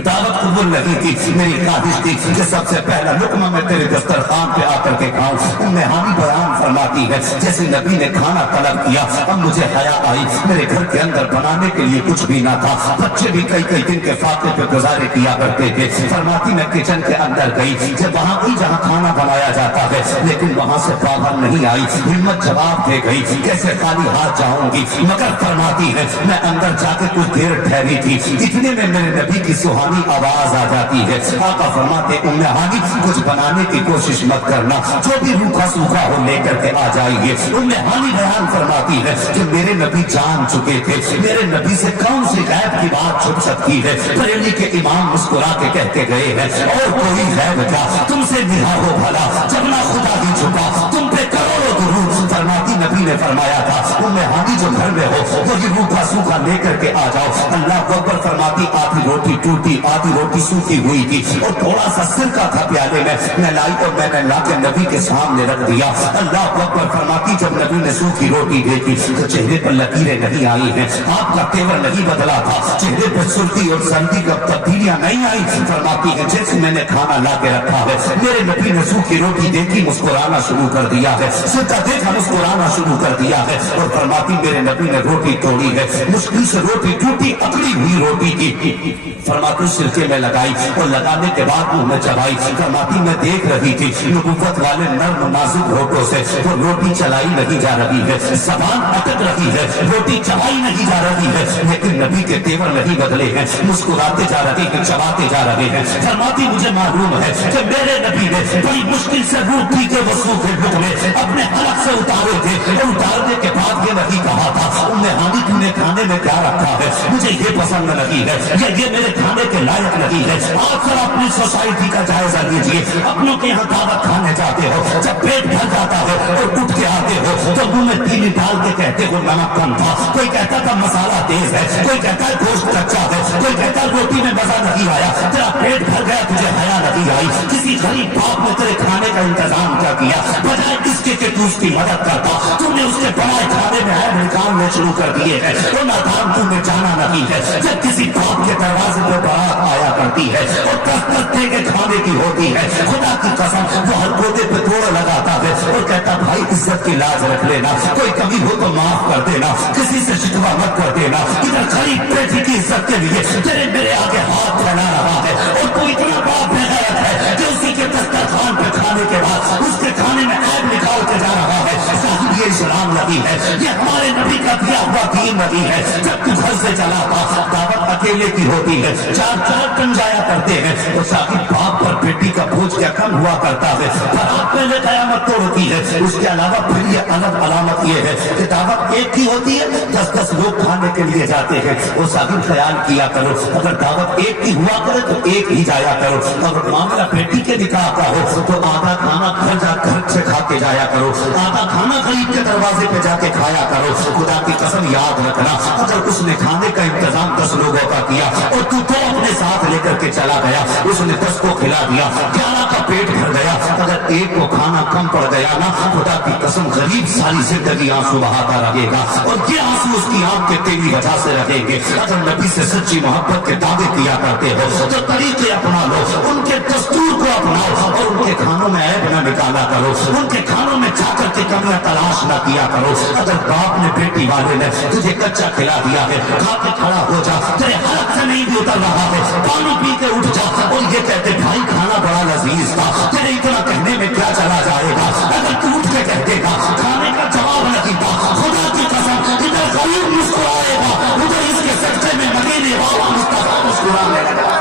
دعوت قبول نہیں کی. میری خواہش تھی کہ سب سے پہلا لقمہ میں تیرے دسترخوان پہ آ کر کے کھاؤں. ام ہانی بیان فرماتی ہے جیسے نبی نے کھانا طلب کیا اب مجھے حیا آئی. میرے گھر کے اندر بنانے کے لیے کچھ بھی نہ تھا. بچے بھی کئی کئی دن کے فاقے پہ گزارے کیا کرتے تھے. فرماتی میں کچن کے اندر گئی جب وہاں کوئی جہاں کھانا بنایا جاتا ہے لیکن وہاں سے باہر نہیں آئی. ہمت جواب دے گئی کیسے خالی ہاتھ جاؤں گی. مگر فرماتی ہے میں اندر جا کے کچھ دیر ٹھہری تھی. اتنے میں میرے نبی کی سہانی آواز آ جاتی ہے. آقا فرماتے ام ہانی کچھ بنانے کی کوشش مت کرنا جو بھی روکھا سوکھا ہو لے کر کے آ جائیے. ام ہانی بیان فرماتی ہے کہ میرے نبی جان چکے تھے. میرے نبی سے کون سی غیب کی بات چھپ سکتی ہے. بریلی کے امام مسکرا کے کہتے گئے ہیں اور کوئی غیب کیا تم سے نہا ہو بھلا جب نہ خدا ہی چھپا تم پہ کروڑوں درود. فرماتی نبی نے فرمایا تھا میں ہانی جو گھر میں ہو وہی روکھا سوکھا لے کر کے آ جاؤ. اللہ اکبر فرماتی آدھی روٹی ٹوٹی آدھی روٹی سوکھی ہوئی تھی اور تھوڑا سا سرکہ تھا پیالے میں لائی اور میں نے لا کے نبی کے سامنے رکھ دیا. اللہ اکبر فرماتی جب نبی نے سوکھی روٹی دیکھی تو چہرے پر لکیریں نہیں آئی ہیں, آپ کا تیور نہیں بدلا تھا, چہرے پر سرخی اور سردی کا تبدیلیاں نہیں آئی. فرماتی ہے جیسے میں نے کھانا لا کے رکھا ہے میرے نبی نے سوکھی روٹی دیکھی مسکرانا شروع کر دیا ہے, سرکہ دیکھا مسکرانا شروع کر دیا ہے. اور فرماتی میرے نبی نے روٹی توڑی ہے, مشکل سے روٹی ٹوٹی اکڑی ہوئی روٹی تھی. فرماتی سرکے میں لگائی اور لگانے کے بعد منہ میں چبائی. فرماتی میں دیکھ رہی تھی نبوت والے نرم نازک ہونٹوں سے وہ روٹی چلائی نہیں جا رہی ہے, زبان اٹک رہی ہے, روٹی چبائی نہیں جا رہی ہے, لیکن نبی کے تیور نہیں بدلے ہیں, مسکراتے جا رہے ہیں, چباتے جا رہے ہیں. فرماتی مجھے معلوم ہے کہ میرے نبی نے بڑی مشکل سے روٹی کے وہ سوکھے ٹکڑے اپنے حلق سے اتارے تھے اور اتارنے کے بعد یہ نہیں کہا تھا ام ہانی تم نے کھانے میں کیا رکھا ہے, مجھے یہ پسند نہیں ہے یا یہ میرے کھانے کے لائق نہیں ہے. آپ سر اپنی سوسائٹی کا جائزہ لیجیے, اپنوں کے یہاں دعوت کھانے جاتے ہو, جب پیٹ بھر جاتا ہے اور اٹھ کے آتے ہو تو منہ میں چینی ڈال کے کہتے ہو نمک کم تھا, کوئی کہتا تھا مسالہ تیز ہے, کوئی کہتا ہے گوشت کچا ہے, کوئی کہتا ہے روٹی میں مزہ نہیں آیا, تیرا پیٹ بھر گیا تجھے حیا نہیں آئی. کسی غریب باپ نے تیرے کھانے کا انتظام کیا کیا بجائے اس کے کہ تو اس کی مدد کرتا, تم نے اس کے بڑائے کھانے میں عیب نکالنے شروع کر دیے ہیں. اور نادان تم نے جانا نہیں ہے جب کسی باپ کے دروازے پہ بارات آیا کرتی ہے اور کس کے کھانے کی ہوتی ہے, خدا کی قسم وہ ہر گوٹے پہ توڑ لگاتا ہے اور کہتا بھائی عزت کی لاج رکھ لینا, کوئی کمی ہو تو معاف کر دینا, کسی سے شکوہ مت کر دینا. ادھر غریب بیٹی کی عزت کے لیے تیرے میرے آگے ہاتھ پھیلا رہا ہے اور تو اتنا بڑا بے غیرت ہے کہ اسی کے دسترخوان پہ کھانے کے بعد اس کے کھانے میں عیب نکال کے جا رہا ہے. صاحب یہ اسلام نہیں ہے, یہ ہمارے نبی کا دیا ہوا دین نہیں ہے. جب تو گھر سے چلا تھا دعوت اکیلے کی ہوتی ہے, چار ٹن جایا کرتے ہیں اور صاحب باپ پر بیٹی کا بوجھ کیا کم ہوا کرتا ہے. برات پہلے قیامت توڑتی ہے, اس کے علاوہ پھر یہ الگ علامت یہ ہے کہ دعوت ایک کی ہوتی ہے, 10 لوگ کھانے کے لیے جاتے ہیں. وہ صاحب خیال کیا کرو اگر دعوت ایک کی ہوا کرے تو ایک ہی جایا کرو, اگر معاملہ بیٹی کے نکاح کا ہو تو آدھا کھانا گھر سے کھا کے جایا کرو, آدھا کھانا غریب کے دروازے پہ جا کے کھایا کرو. خدا کی قسم یاد رکھنا اگر اس نے کھانے کا انتظام 10 لوگوں کا کیا اور تو اپنے ساتھ لے کر کے چلا گیا, اس نے 10 کو کھلا دیا, 11 کا پیٹ بھر گیا, اگر ایک کو کھانا کم پڑ گیا نا خدا کی قسم غریب ساری زندگی آنسو بہاتا رہے گا اور یہ آنسو اس کی آنکھ کے تیری وجہ سے رہیں گے. اگر نبی سے سچی محبت کے دعوے کیا کرتے ہو تو طریقے اپنا لو, ان کے دستور کو اپناؤ اور ان کے کھانوں میں عیب نہ نکالا کرو, ان کے کھانوں میں جا کر کے کمیاں تلاش نہ کیا کرو. اگر باپ نے بیٹی والے نے تجھے کچا کھلا دیا ہے کھا کے کھڑا ہو جا, تیرے حلق سے نہیں بھی اتر رہا ہے, پانی پی کے اٹھ جا اور یہ کہتے بھائی کھانا بڑا لذیذ تھا, تیرے اتنا کہنے میں کیا چلا جائے گا. اگر تو اٹھ کے کہتے گا کھانے کا جواب نہیں تھا, خدا کی قسم ادھر غریب مسکرائے گا, ادھر اس کے سجدے میں مدینے والا مصطفیٰ مسکرانے لگا.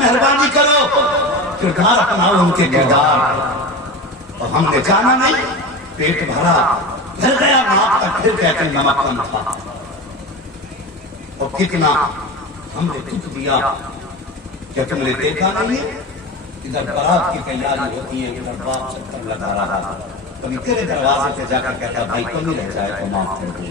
مہربانی کرو کردار اپناؤ ان کے کردار. اور ہم نے جانا نہیں, پیٹ بھرا پھر گیا ناک تک, پھر کہتے نمک کم تھا. اور کتنا ہم نے دکھ دیا, کیا تم نے دیکھا نہیں ہے ادھر برات کی تیاری ہوتی ہے, ادھر باپ چکر لگا رہا تھا, کبھی تیرے دروازے پہ جا کر کہتا بھائی کمی رہ جائے تو معاف کر دے,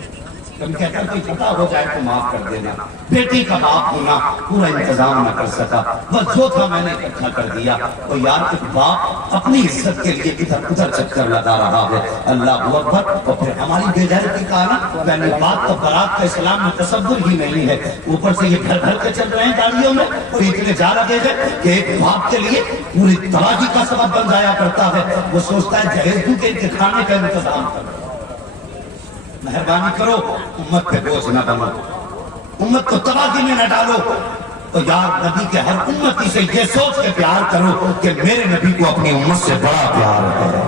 کبھی کہتا کوئی خطا ہو جائے تو معاف کر دینا. بیٹی کا باپ ہونا پورا انتظام نہ کر سکا, بس جو تھا میں نے اکٹھا کر دیا. اور یار ایک باپ اپنی عزت کے لیے ادھر ادھر چکر لگا رہا ہے. اللہ اکبر. اور پھر ہماری بے غیرتی کا نا میں نے بات تو برات کا اسلام میں تصور ہی نہیں ہے, اوپر سے یہ گھر گھر کے چل رہے ہیں گاڑیوں میں اور اتنے جا رہے ہیں کہ ایک باپ کے لیے پوری تباہی کا سبب بن جایا کرتا ہے. وہ سوچتا ہے جہیز دوں کہ کھانے کا انتظام کرو. مہربانی کرو امت پہ بوجھ نہ بنو, امت کو تباہی میں نہ ڈالو. تو یار نبی کے ہر امتی سے یہ سوچ کے پیار کرو کہ میرے نبی کو اپنی امت سے بڑا پیار ہے,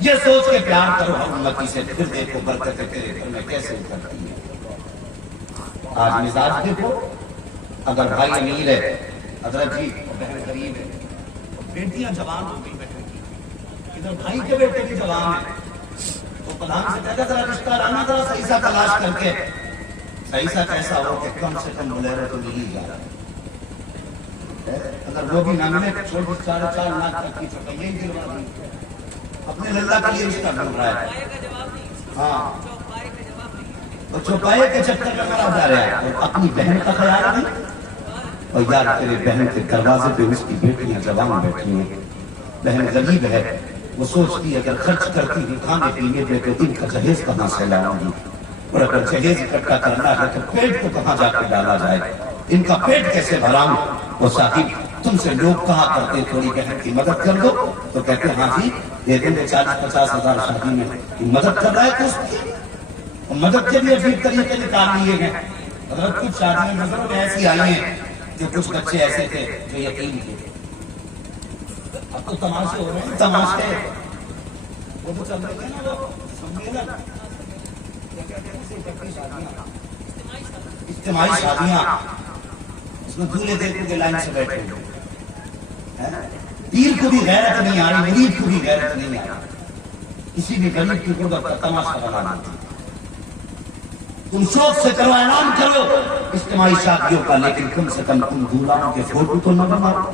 یہ سوچ کے پیار کرو ہر امتی سے. پھر دیکھو برکتیں تیرے گھر میں کیسے اترتی ہیں. آج مزاج دیکھو, اگر بھائی امیر ہے, حضرت جی بہن غریب ہے, بیٹیاں جوان ہو گئی بہن کی, ادھر بھائی کے بیٹے بھی جوان ہیں, فلاں سے کہتا ذرا رشتہ لانا ذرا صحیح سا تلاش کر کے، صحیح سا کیسا ہو کہ کم سے کم بلیرو تو مل ہی جائے، اگر وہ بھی نہ ملے چھوٹی 4.5 لاکھ تک کی چوپائے ہی دلوا دی، اپنے للہ کے لیے رشتہ ڈھونڈ رہا ہے، ہاں وہ چوپائے کے چکر میں مرا جا رہا ہے، اور اپنی بہن کا خیال نہیں، اور یار تیرے بہن کے دروازے پہ اس کی بیٹیاں جوان بیٹھی ہیں، بہن غریب ہے، وہ سوچتی ہے اگر خرچ کرتی ہوئی کھانے پینے پہ تو ان کا جہیز کہاں سے لاؤں گی، اور اگر جہیز اکٹھا کرنا ہے تو پیٹ کو کہاں جا کے ڈالا جائے، ان کا پیٹ کیسے بھراؤں؟ وہ صاحب تم سے لوگ کہا کرتے تھوڑی بہن کی مدد کر دو، تو کہتے ہاں جی دے دیں گے 40-50 ہزار شادی میں، مدد کر رہا ہے تو اس کی مدد کے بھی عجیب طریقے نکال لیے ہیں، اگر کچھ شادیاں نظروں میں ایسی آئی ہیں جو کچھ بچے ایسے تھے جو یتیم تھے، اب تو تماشے ہو رہے ہیں، تماشے وہ تو چل رہے ہیں نا، وہ سمیلن اجتماعی شادیاں، اس میں دولہے دیکھو کے لائن سے بیٹھے ہیں، پیر کو بھی غیرت نہیں آ رہی، مرید کو بھی غیرت نہیں آ رہی، کسی بھی غریب کی غربت کا تماشا بنا دیتی، تم شوق سے کرو، اعلان کرو اجتماعی شادیوں کا، لیکن کم سے کم تم دولہوں کے فوٹو تو نہ بناؤ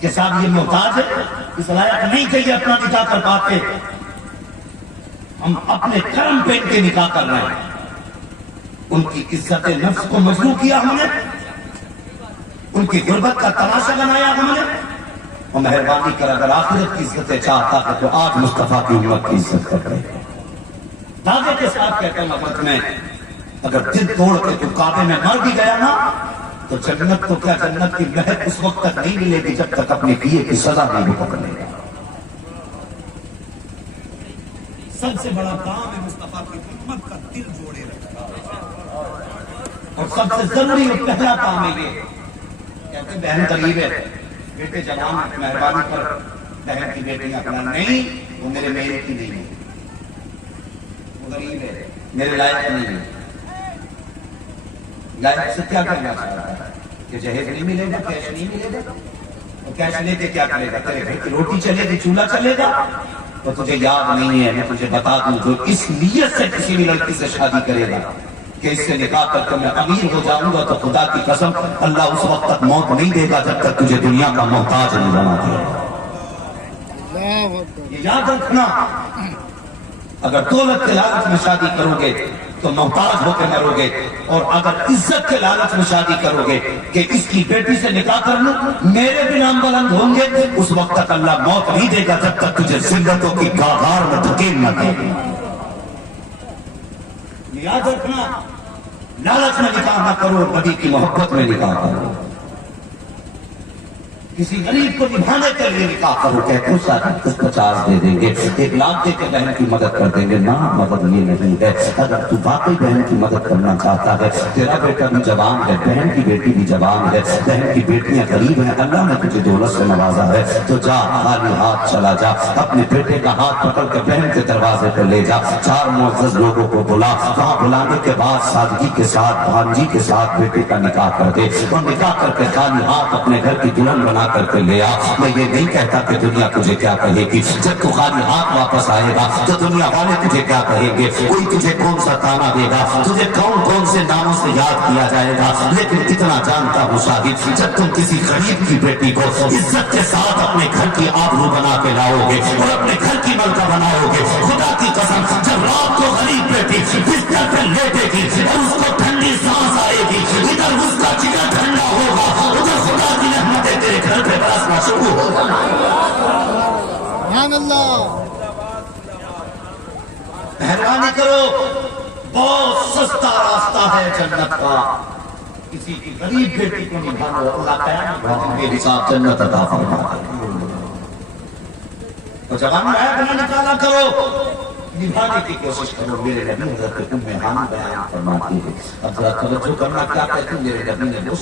کہ صاحب یہ محتاج ہے، اس لائق نہیں کہ یہ اپنا نکاح کر پاتے، ہم اپنے کرم پہ ان کے نکاح کر رہے ہیں، ان کی عزت نفس کو مجروح کیا ہم نے، ان کی غربت کا تماشا بنایا ہم نے، اور مہربانی کر اگر آخرت کی عزتیں چاہتا ہے تو آج مصطفیٰ کی امت کی عزت کر رہے ہیں، دعوے کے ساتھ کہتے ہیں محمد میں اگر دل توڑ کے تو کعبے میں مر بھی گیا نا تو جنت تو کیا جنت کی مہک اس وقت تک نہیں ملے گی جب تک اپنے کیے کی سزا نہیں بھگت لے گا۔ سب سے بڑا کام ہے مصطفیٰ کی امت کا دل جوڑے رکھنا، اور سب سے ضروری اور پہلا کام ہے یہ کہتے بہن غریب ہے، بیٹے جوان مہربانی کر بہن کی بیٹیاں اپنا نہیں، وہ میرے کی نہیں ہے، غریب ہے میرے لائق نہیں ہے، لائق سے کیا کرنا چاہتا ہے کہ جہیز نہیں ملے گا، کیش نہیں ملے گا، اور کیش لے کے کیا کرے گا، تیرے گھر کی روٹی چلے گی، چولہا چلے گا، تو تجھے یاد نہیں ہے، میں تجھے بتا دوں جو اس نیت سے کسی بھی لڑکی سے شادی کرے گا کہ اس سے نکاح کر کے میں امیر ہو جاؤں گا، تو خدا کی قسم اللہ اس وقت تک موت نہیں دے گا جب تک تجھے دنیا کا محتاج نہیں بنا دے گا۔ یہ یاد رکھنا، اگر دولت کے لالچ میں شادی کرو گے تو محتاج ہو کے مرو گے، اور اگر عزت کے لالچ میں شادی کرو گے کہ اس کی بیٹی سے نکاح کر لوں میرے بھی نام بلند ہوں گے، اس وقت تک اللہ موت نہیں دے گا جب تک تجھے ذلتوں کی گاغار میں دھکیل نہ دے۔ یاد رکھنا، لالچ میں نکاح نہ کرو، نبی کی محبت میں نکاح کرو، کسی غریب کو نبھانے کے لیے نکاح کرو، کہتے ہو شادی کچھ 50 دے دیں گے، 1 لاکھ دے کے بہن کی مدد کر دیں گے، نہ مدد یہ نہیں ہے، اگر تو واقعی بہن کی مدد کرنا چاہتا ہے، تیرا بیٹا بھی جوان ہے، بہن کی بیٹی بھی جوان ہے، بہن کی بیٹیاں غریب ہیں، اللہ نے تجھے دولت سے نوازا ہے، تو جا خالی ہاتھ چلا جا، اپنے بیٹے کا ہاتھ پکڑ کے بہن کے دروازے پہ لے جا، 4 معزز لوگوں کو بلا، وہاں بلانے کے بعد سادگی کے ساتھ بھانجی کے ساتھ بیٹے کا نکاح کر دے، اور نکاح کر کے خالی ہاتھ اپنے گھر کی دلہن بنا کر کے لے آ۔ میں یہ نہیں کہتا کہ دنیا تجھے کیا کہے گی، جب تو خالی ہاتھ واپس آئے گا تو دنیا والے تجھے کیا کہیں گے، کوئی تجھے کون سا تانا دے گا، تجھے کون سے ناموں سے یاد کیا جائے گا، لیکن اتنا جانتا ہوں شاہد جب تم کسی غریب کی بیٹی کو عزت کے ساتھ اپنے گھر کی آبرو بنا کے لاؤ گے اور اپنے گھر کی ملکہ بناؤ گے، خدا کی قسم جب رات کو غریب بیٹی بستر پہ لیٹے گی اور اس کو ٹھنڈی سانس آئے گی، ادھر اس کا جگر ٹھنڈا ہوگا، ادھر خدا کی رحمتیں تیرے گھر پہ برسنا شروع ہوگا۔ سبحان اللہ، مہربانی کرو، بہت سستا راستہ ہے جنت کا، کسی کی غریب بیٹی کو نبھاؤ، اللہ قیامت کے حساب جنت عطا فرمائے۔ تو جوان ہے بنا نکالا کرو، نبھانے کی کوشش کرو، میرے نبی حضرت ام ہانی بیان فرماتی ہے، اب ذرا توجہ کرنا کیا کہتے ہیں، میرے نبی نے وہ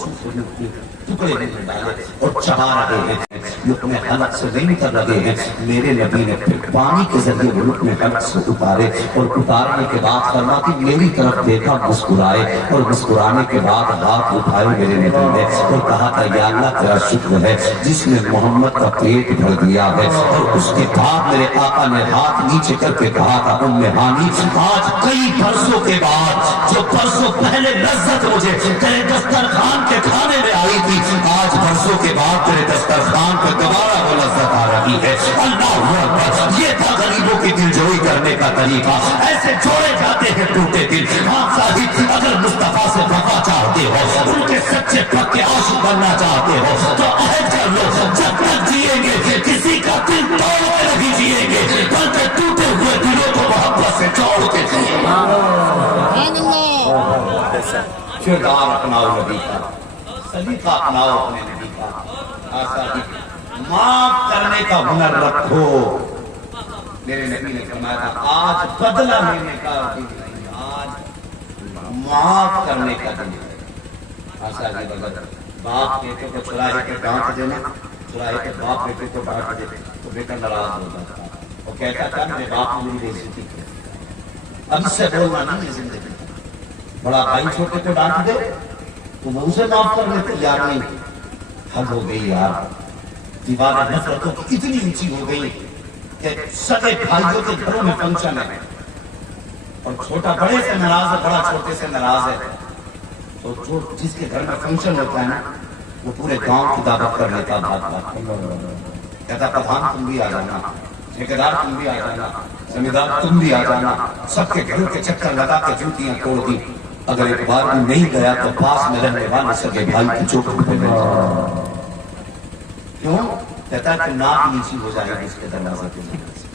ٹکڑے میں ڈالے اور چبا رہے ہیں، لقمہ حلق سے نہیں اتر رہے ہیں. میرے نبی نے پھر پانی کے ذریعے وہ لقمہ حلق سے اتارے اور اتارنے کے بعد فرماتی میری طرف دیکھا مسکرائے اور مسکرانے کے بعد ہاتھ اٹھائے میرے نبی نے اور کہا تھا یا اللہ تیرا شکر ہے جس نے محمد کا پیٹ بھر دیا ہے. اور اس کے بعد میرے آقا نے ہاتھ نیچے کر کے کہا تھا ام ہانی آج کئی برسوں کے بعد جو برسوں پہلے لذت مجھے تیرے دسترخوان کے کھانے میں آئی تھی آج برسوں کے بعد تیرے دسترخوان پہ دوبارہ وہ لذت آ رہی ہے. اللہ اکبر. یہ تھا غریبوں کی دلجوئی کرنے کا طریقہ. ایسے جوڑے جاتے ہیں ٹوٹے دل. ہاں صاحب اگر مصطفیٰ سے وفا چاہتے ہو ان کے سچے پکے عاشق بننا چاہتے ہو تو عہد کر لو جب تک جئیں گے کسی کا دل توڑ کے نہیں جئیں گے بلکہ ٹوٹے ہوئے دلوں کو محبت سے جوڑ کے جئیں گے. کردار اپناؤ نبی کا, سلیقہ اپناؤ اپنے نبی کا. معاف کرنے کا ہنر رکھو. میرے نبی نے فرمایا تھا آج بدلہ لینے کا دن نہیں, آج معاف کرنے کا دن ہے. باپ بیٹے کو چراہے کے ڈانٹ دینا, چراہے کے باپ بیٹے کو ڈانٹ دے تو بیٹا ناراض ہو جاتا اور کہتا تھا میرے باپ نے میری بےعزتی کی. اب اس سے بولنا نہیں ہے زندگی. بڑا بھائی چھوٹے کو ڈانٹ دے تو وہ اسے معاف کرنے تیار نہیں. حد ہو گئی یار. دیوار نفرتوں کی اتنی اونچی ہو گئی کہ سگے بھائیوں کے گھروں میں فنکشن ہے اور چھوٹا بڑے سے ناراض ہے, بڑا چھوٹے سے ناراض ہے. تو جو جس کے گھر میں فنکشن ہوتا ہے نا وہ پورے گاؤں کی دعوت کر لیتا بھاگ کہتا پردھان تم بھی آ جانا, ٹھیکیدار تم بھی آ جانا, زمیندار تم بھی آ جانا. سب کے گھروں کے چکر لگا کے جوتیاں توڑ دی. اگر ایک بار بھی نہیں گیا تو پاس میں رہنے والے سگے بھائی کی چوکھٹ پہ بیٹھ جاتا. کیوں؟ کہتا ہے کہ ناک نیچی ہو جائے گی اس کے دروازے کے ذریعے سے.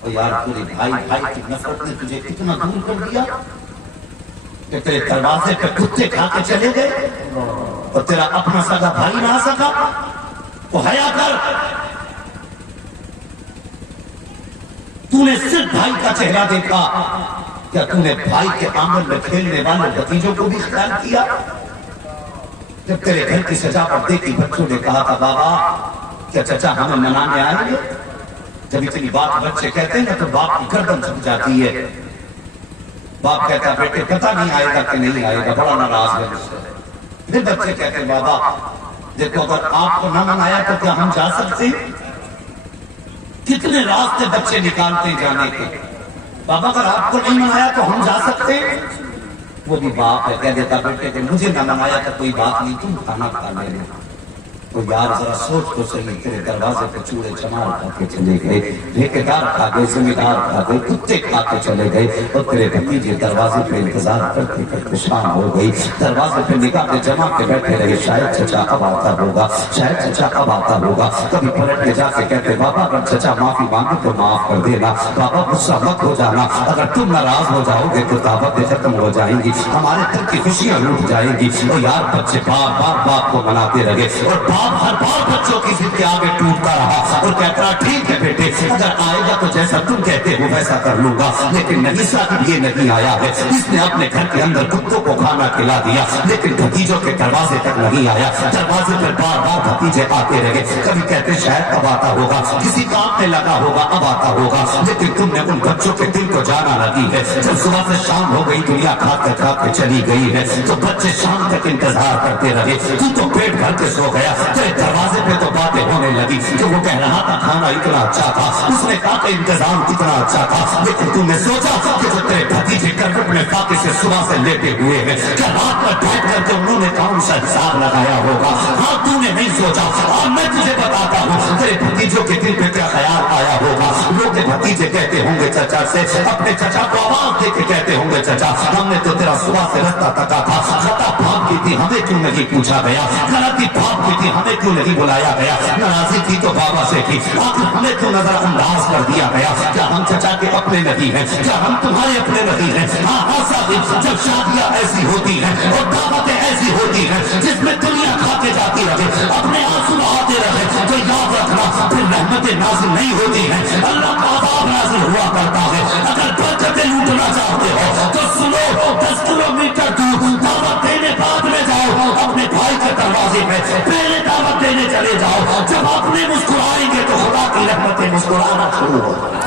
اور یار پورے بھائی بھائی کی نفرت نے تجھے کتنا دور کر دیا کہ تیرے دروازے پہ کتے کھا کے چلے گئے اور تیرا اپنا سگا بھائی نہ آ سکا. تو حیا کر. تو نے صرف بھائی کا چہرہ دیکھا, کیا تو نے بھائی کے آنگن میں کھیلنے والے بھتیجوں کو بھی خیال کیا؟ جب تیرے گھر کی سجاوٹ دیکھی بچوں نے کہا تھا بابا کیا چچا ہمیں منانے آئیں گے؟ جب اتنی بات بچے کہتے ہیں نا تو باپ کی گردن جھک جاتی ہے. باپ کہتا بیٹے پتہ نہیں آئے گا کہ نہیں آئے گا, بڑا ناراض ہے مجھ سے. پھر بچے کہتے ہیں بابا دیکھو اگر آپ کو نہ منایا تو کیا ہم جا سکتے؟ کتنے راستے بچے نکالتے ہیں جانے کے. بابا اگر آپ کو نہیں منایا تو ہم جا سکتے؟ وہ بھی باپ ہے, کہہ دیتا بیٹے کہ مجھے نہ منایا تو کوئی بات نہیں, تم کھانا کھا لینا. تو یار ذرا سوچ تو صحیح, تیرے دروازے پہ چوڑے چمار کھا کے چلے گئے, ٹھیکیدار کھا گئے, زمیندار کھا گئے, کتے کھا کے چلے گئے اور تیرے بھتیجے دروازے پہ انتظار کرتے کرتے شام ہو گئی. دروازے پہ نگاہ جما کے بیٹھے رہے, شاید چچا اب آتا ہوگا, شاید چچا اب آتا ہوگا. کبھی پلٹ کے جا کے کہتے بابا اگر چچا معافی مانگے تو معاف کر دینا, بابا غصہ مت ہو جانا, اگر تم ناراض ہو جاؤ گے تو دعوتیں ختم ہو جائیں گی, ہمارے دل کی خوشیاں لوٹ جائیں گی. اور یار بچے بار بار باپ کو مناتے رہے اور ہر بار بچوں کی ضد کے آگے ٹوٹتا رہا اور کہتا ٹھیک ہے بیٹے اگر آئے گا تو جیسا تم کہتے ہو ویسا کر لوں گا. لیکن نہیں صاحب یہ نہیں آیا ہے. اس نے اپنے گھر کے اندر کتوں کو کھانا کھلا دیا لیکن بھتیجوں کے دروازے تک نہیں آیا. دروازے پر بار بار بھتیجے آتے رہے. کبھی کہتے شاید اب آتا ہوگا, کسی کام میں لگا ہوگا, اب آتا ہوگا. لیکن تم نے ان بچوں کے دل کو جانا لگی ہے. جب صبح سے شام ہو گئی دنیا کھا کے چلی گئی ہے تو بچے شام تک انتظار کرتے رہے. تو پیٹ بھر کے سو گیا. دروازے پہ تو باتیں ہونے لگی کہ وہ کہہ رہا تھا کھانا اتنا اچھا تھا, اس نے کہا کہ انتظام کتنا اچھا تھا. لیکن تم نے سوچا کہ جو تیرے بھتیجے کروٹ میں فاقے سے صبح سے لیٹے ہوئے ہیں کیا رات میں بیٹھ کر کے انہوں نے کون سا حساب لگایا ہوگا؟ ہاں تو نے نہیں سوچا. اور میں تجھے بتاتا ہوں تیرے بھتیجوں کے دل پہ کیا خیال آیا ہوگا. لوگ بھتیجے کہتے ہوں گے چچا سے, اپنے چچا کو آواز دے کے کہتے ہوں گے چچا ہم نے تو تیرا صبح سے رستہ تکا تھا, خطا بھاگ کی تھی ہمیں کیوں نہیں پوچھا گیا, غلطی بھاگ کی تھی ہمیں کیوں نہیں بلایا گیا, ناراضی تھی تو بابا سے تھی آخر ہمیں تو نظر انداز کر دیا گیا. کیا ہم چچا کے اپنے نہیں ہیں, کیا ہم تمہارے اپنے نہیں ہیں؟ ہاں ہاں صاحب جب شادیاں ایسی ہوتی ہیں اور دعوتیں ایسی ہوتی ہیں جس میں دنیا کھاتے جاتی رہے, اپنے آنسو آتے رہے, تو یاد رکھنا پھر رحمتیں نازل نہیں ہوتی ہیں, اللہ کا عذاب نازل ہوا کرتا ہے. اگر برکتیں لوٹنا چاہتے ہو تو سنو 10 کلومیٹر دور دعوت دینے بعد میں جاؤ, اپنے بھائی کے دروازے پہ پہلے دعوت دینے چلے جاؤ. جب اپنے مسکرائیں گے تو خدا کی رحمتیں مسکرانا شروع ہو جائیں۔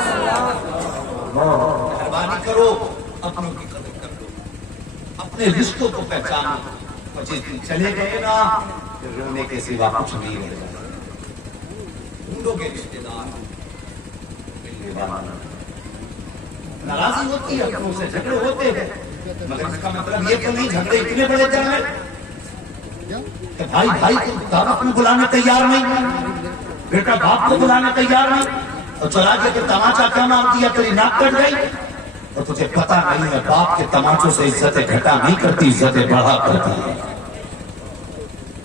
مہربانی کرو اپنوں کی قدر کر لو، اپنے رشتوں کو پہچانو، اور جس دن چلے گئے نا پھر رونے کے سوا کچھ نہیں رہ جائے۔ ڈھونڈو گے رشتے دار، ملنے والا ناراضی ہوتی ہے، اپنوں سے جھگڑے ہوتے ہیں، مگر اس کا مطلب یہ تو نہیں جھگڑے اتنے بڑے چل رہے کہ بھائی بھائی کو دعوت میں بلانے تیار نہیں، بیٹا باپ کو بلانے تیار نہیں، اور چلا کے تماچا کیا مار دیا، تیری ناک کٹ گئی، اور تجھے پتا نہیں ہے باپ کے تماچوں سے عزتیں گھٹا نہیں کرتی، عزتیں بڑھا کرتی ہے۔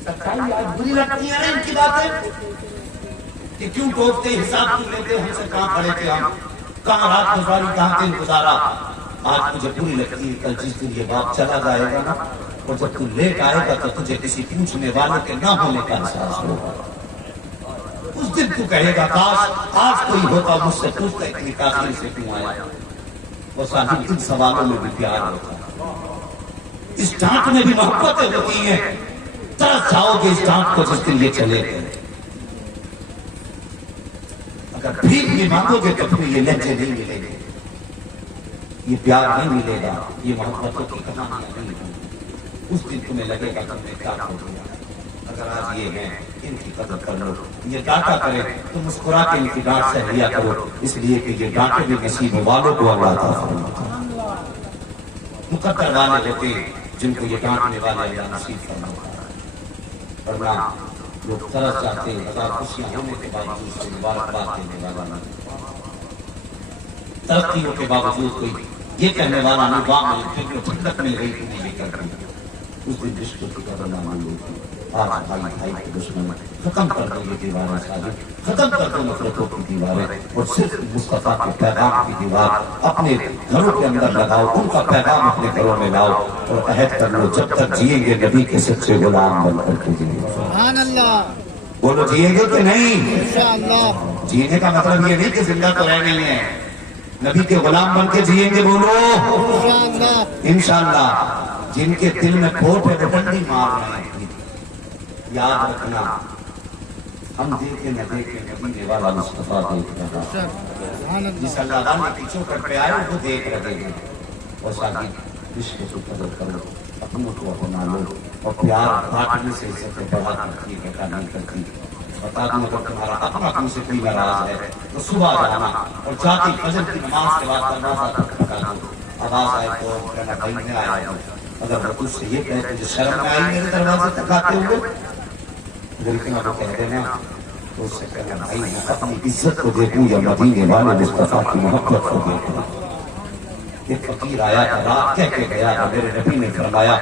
سچائی آج بری لگتی ہے نا ان کی باتیں کہ کیوں ٹوکتے، حساب کیوں لیتے، ہم سے کہاں کھڑے تھے، ہم کہاں رات گزاری، کہاں دن گزارا۔ آج مجھے بری لگتی ہے، کل جس دن یہ باپ چلا جائے گا نا، اور جب تو لیٹ آئے گا تو تجھے کسی پوچھنے والے کے نہ ہونے کا احساس ہوگا۔ اس دن تو کہے گا کاش آج کوئی ہوتا مجھ سے پوچھتا اتنی تاخیر سے کیوں آیا۔ اور صاحب ان سوالوں میں بھی پیار ہوتا ہے، اس ڈانٹ میں بھی محبتیں ہوتی ہیں، ترس جاؤ گے اس ڈانٹ کو جس دن یہ چلے گئے۔ اگر بھیک بھی مانگو گے تو پھر یہ لہجے نہیں ملیں گے، یہ پیار نہیں ملے گا، یہ محبتوں کی کہانیاں نہیں ہوں گی۔ اس دن تمہیں لگے گا تم نے کیا کھو دیا۔ اگر آج یہ ہیں ان کی قدر کر لو، یہ ڈانٹا کرے تو مسکرا کے ان کی ڈانٹ سے لیا کرو، اس لیے کہ یہ ڈانٹے بھی نصیب والوں کو اللہ عطا فرماتا ہے۔ مقدر والے ہوتے ہیں جن کو یہ ڈانٹنے والے اللہ نصیب فرماتا ہے، ورنہ لوگ ترس جاتے ہیں، ہزار خوشیاں ہونے کے باوجود سے مبارکباد دینے والا نہیں، ترقیوں کے باوجود کوئی یہ کہنے والا نہیں واہ مل پھر ٹھنڈک مل گئی تمہیں یہ کر دیا۔ اس دن رشتوں کی قدر نہ مانگو گی۔ آج بھائی بھائی کے دشمن ختم کر دو یہ دیواریں صاحب، ختم کر دو نفرتوں کی دیواریں، اور صرف مصطفیٰ کے پیغام کی دیوار اپنے گھروں کے اندر لگاؤ، ان کا پیغام اپنے گھروں میں لاؤ، اور عہد کر لو جب تک جئیں گے نبی کے سچے غلام بن کر کے جئیں گے۔ سبحان اللہ۔ بولو جئیں گے کہ نہیں؟ انشاءاللہ۔ جینے کا مطلب یہ نہیں کہ زندہ تو رہنے میں ہے، نبی کے غلام بن کے جئیں گے، بولو انشاءاللہ۔ انشاءاللہ۔ جن کے دل میں کھوٹ ہے وہ ڈنڈی مار رہے ہیں، یاد رکھنا ہم دیکھیں نہ دیکھیں نبی والا مصطفیٰ دیکھ رہا، سبحان اللہ۔ جس اللہ تعالیٰ نے پیچھوں کٹ پہ آئے وہ دیکھ رہے ہیں۔ اور صاحب رشتے کو قدر کرو، اپنوں کو اپنا لو، اور پیار بانٹنے سے عزتیں بڑھا کرتی ہے، گھٹا نہیں کرتی۔ بتا دوں اگر تمہارا اپنا تم سے کوئی ناراض ہے تو صبح جانا اور جاتی فجر کی نماز کے بعد دروازہ کھٹکھٹا دو، آواز آئے تو کہنا بھائی میں آیا ہوں۔ اگر وہ تجھ سے یہ کہے تجھے شرم آئی میرے دروازے تک آتے ہوئے، لیکن وہ کہہ دینا تو اس سے کہنا بھائی میں اپنی عزت کو دیکھوں یا مدینے والے مصطفیٰ کی محبت کو دیکھوں۔ ایک فقیر آیا تھا رات کہہ کے گیا تھا، میرے نبی نے فرمایا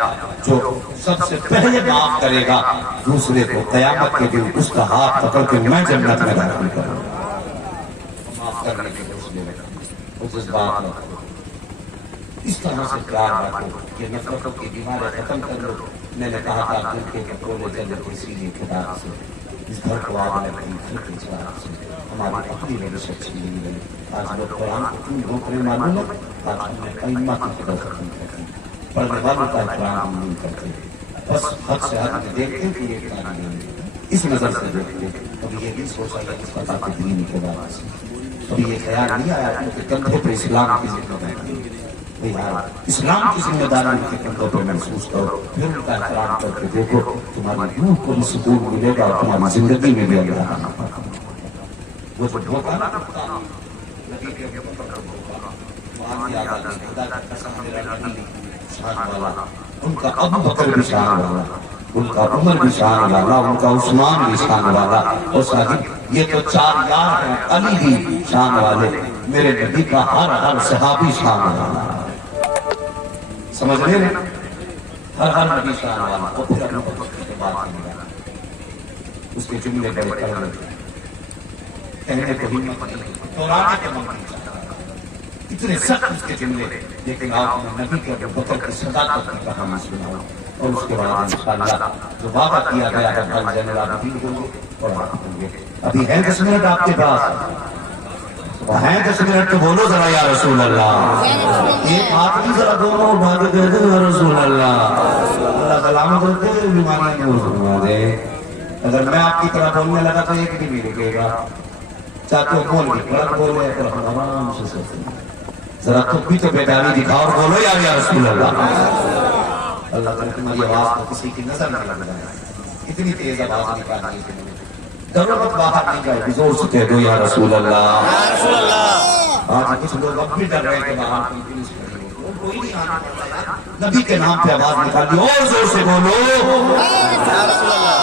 جو سب سے پہلے معاف کرے گا دوسرے کو قیامت کے دن اس کا ہاتھ پکڑ کے میں جنت میں داخل کروں گا۔ معاف کرنے کے حوصلے میں وہ جذبات میں اس طرح سے پیار رکھو، یہ نفرتوں کی بیماری ختم کر لو۔ میں نے کہا تھا دل کے کٹورے جلد کے سینے کے داغ سے، اس گھر کو آگ لگتی گھر کے چراغ سے، ہماری اپنی روش اچھی نہیں گئی۔ آج لوگ قرآن کو کیوں نوکریں معلوم ہے، آج ہم نے ائمہ کی قدر ختم کر دی، پڑھنے والوں کا احترام ہم نہیں کرتے، بس حد سے حد میں دیکھتے ہیں کہ یہ کہانی نہیں ہے، اس نظر سے دیکھتے ہیں۔ کبھی یہ نہیں سوچا کہ اس پتہ کے دین کے بعد سے کبھی یہ خیال نہیں آیا کہ کندھے پہ اسلام کی ذمہ داری ہے۔ اسلام کی ذمہ داری ان کے کندھوں پہ محسوس کرو، پھر ان کا احترام کر کے دیکھو، تمہاری روح کو بھی سکون ملے گا اور تمہاری زندگی میں بھی اللہ آنا پڑا۔ وہ جو دھوکہ نہ کرتا نبی کے اوپر کا دھوکہ، وہاں یاد آ گئی خدا کی قسم میرا نبی شان والا، ان کا ابو بکر بھی شان والا، ان کا عمر بھی شان والا، ان کا عثمان بھی شان والا، اور صاحب یہ تو چار یار ہیں، علی بھی شان والے، میرے نبی کا ہر صحابی شان والا، سمجھ رہے ہیں؟ ہر نبی شان والا۔ اور پھر اپنے بکر کے بعد اس کے جملے بڑے کڑوے کہنے کو ہمت نہیں، دوہرانے کو من نہیں چاہتا، اتنے سخت اس کے جملے، لیکن آپ نے نبی کے ابو بکر کی صداقت کی کہانی سناؤ، اور اس کے بعد انشاءاللہ جو وعدہ کیا گیا ہے کل زین العابدین ہوں گے اور آپ ہوں گے۔ ابھی ہے 10 منٹ آپ کے پاس؟ ہیں 10 منٹ تو بولو ذرا یا رسول اللہ، ایک ہاتھ بھی ذرا دونوں اٹھا کے کہہ دو یا رسول اللہ، اللہ سلامت رکھے بیماریاں دور فرما دے۔ اگر میں آپ کی طرح بولنے لگا تو ایک بھی نہیں رکے گا، چاہے تو بول بھی غلط بولے تو ہم آرام سے سوچیں گے۔ ذرا تم بھی تو بیداری دکھاؤ اور بولو یا رسول اللہ۔ اللہ تعالیٰ تمہاری آواز کو کسی کی نظر نہ لگ جائے، اتنی تیز آواز نکالی ہے، ڈرو مت، باہر نہیں جائے، زور سے کہہ دو یا رسول اللہ۔ آج کچھ لوگ اب بھی ڈر رہے کہ باہر کی پولیس کھڑی ہو، کوئی نہیں آنا پڑتا یار، نبی کے نام پہ آواز نکالی اور زور سے بولو یا رسول اللہ۔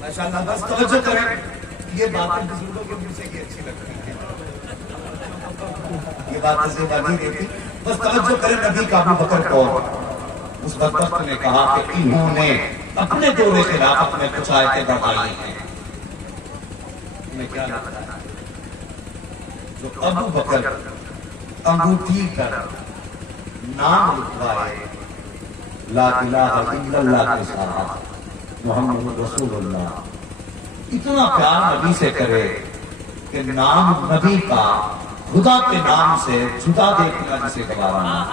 ماشاءاللہ، بس توجہ کریں، یہ باتیں بزرگوں کے منہ سے یہ اچھی لگتی ہیں، یہ باتیں زیادہ نہیں دیتی، بس توجہ کریں۔ نبی کا ابو بکر کو اس بدبخت نے کہا کہ انہوں نے اپنے دور خلافت میں کچھ آیتیں بڑھائی ہیں، انہیں کیا لگتا ہے؟ جو ابو بکر انگوٹھی پر نام لکھوائے لا الہ الا اللہ کے ساتھ محمد رسول اللہ، اتنا پیار نبی سے کرے کہ نام نبی کا خدا کے نام سے جدا دیکھنا جسے گوارا نہ،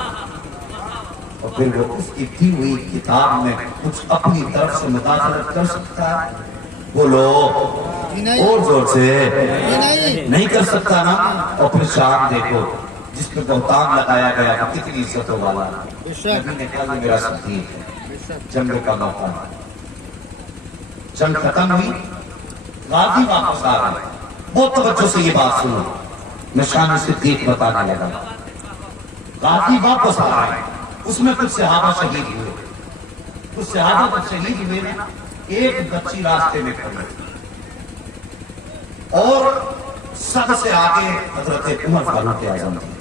اور پھر وہ اس کی دی ہوئی کتاب میں کچھ اپنی طرف سے مداخلت کر سکتا ہے؟ بولو اور زور سے، نہیں کر سکتا نا؟ اور پھر شام دیکھو جس پہ بہتان لگایا گیا وہ کتنی عزتوں والا، نبی نے کہا یہ میرا صدیق ہے، جنگ کا موقع، جنگ ختم ہوئی، غازی واپس آ رہے، بہت توجہ سے یہ بات سنو، میں شان صدیق بتانے لگا۔ غازی واپس آ رہے، اس میں کچھ صحابہ شہید ہوئے، کچھ صحابہ جب شہید ہوئے نا، ایک بچی راستے میں کھڑی اور سب سے آگے حضرت عمر فاروق اعظم تھی،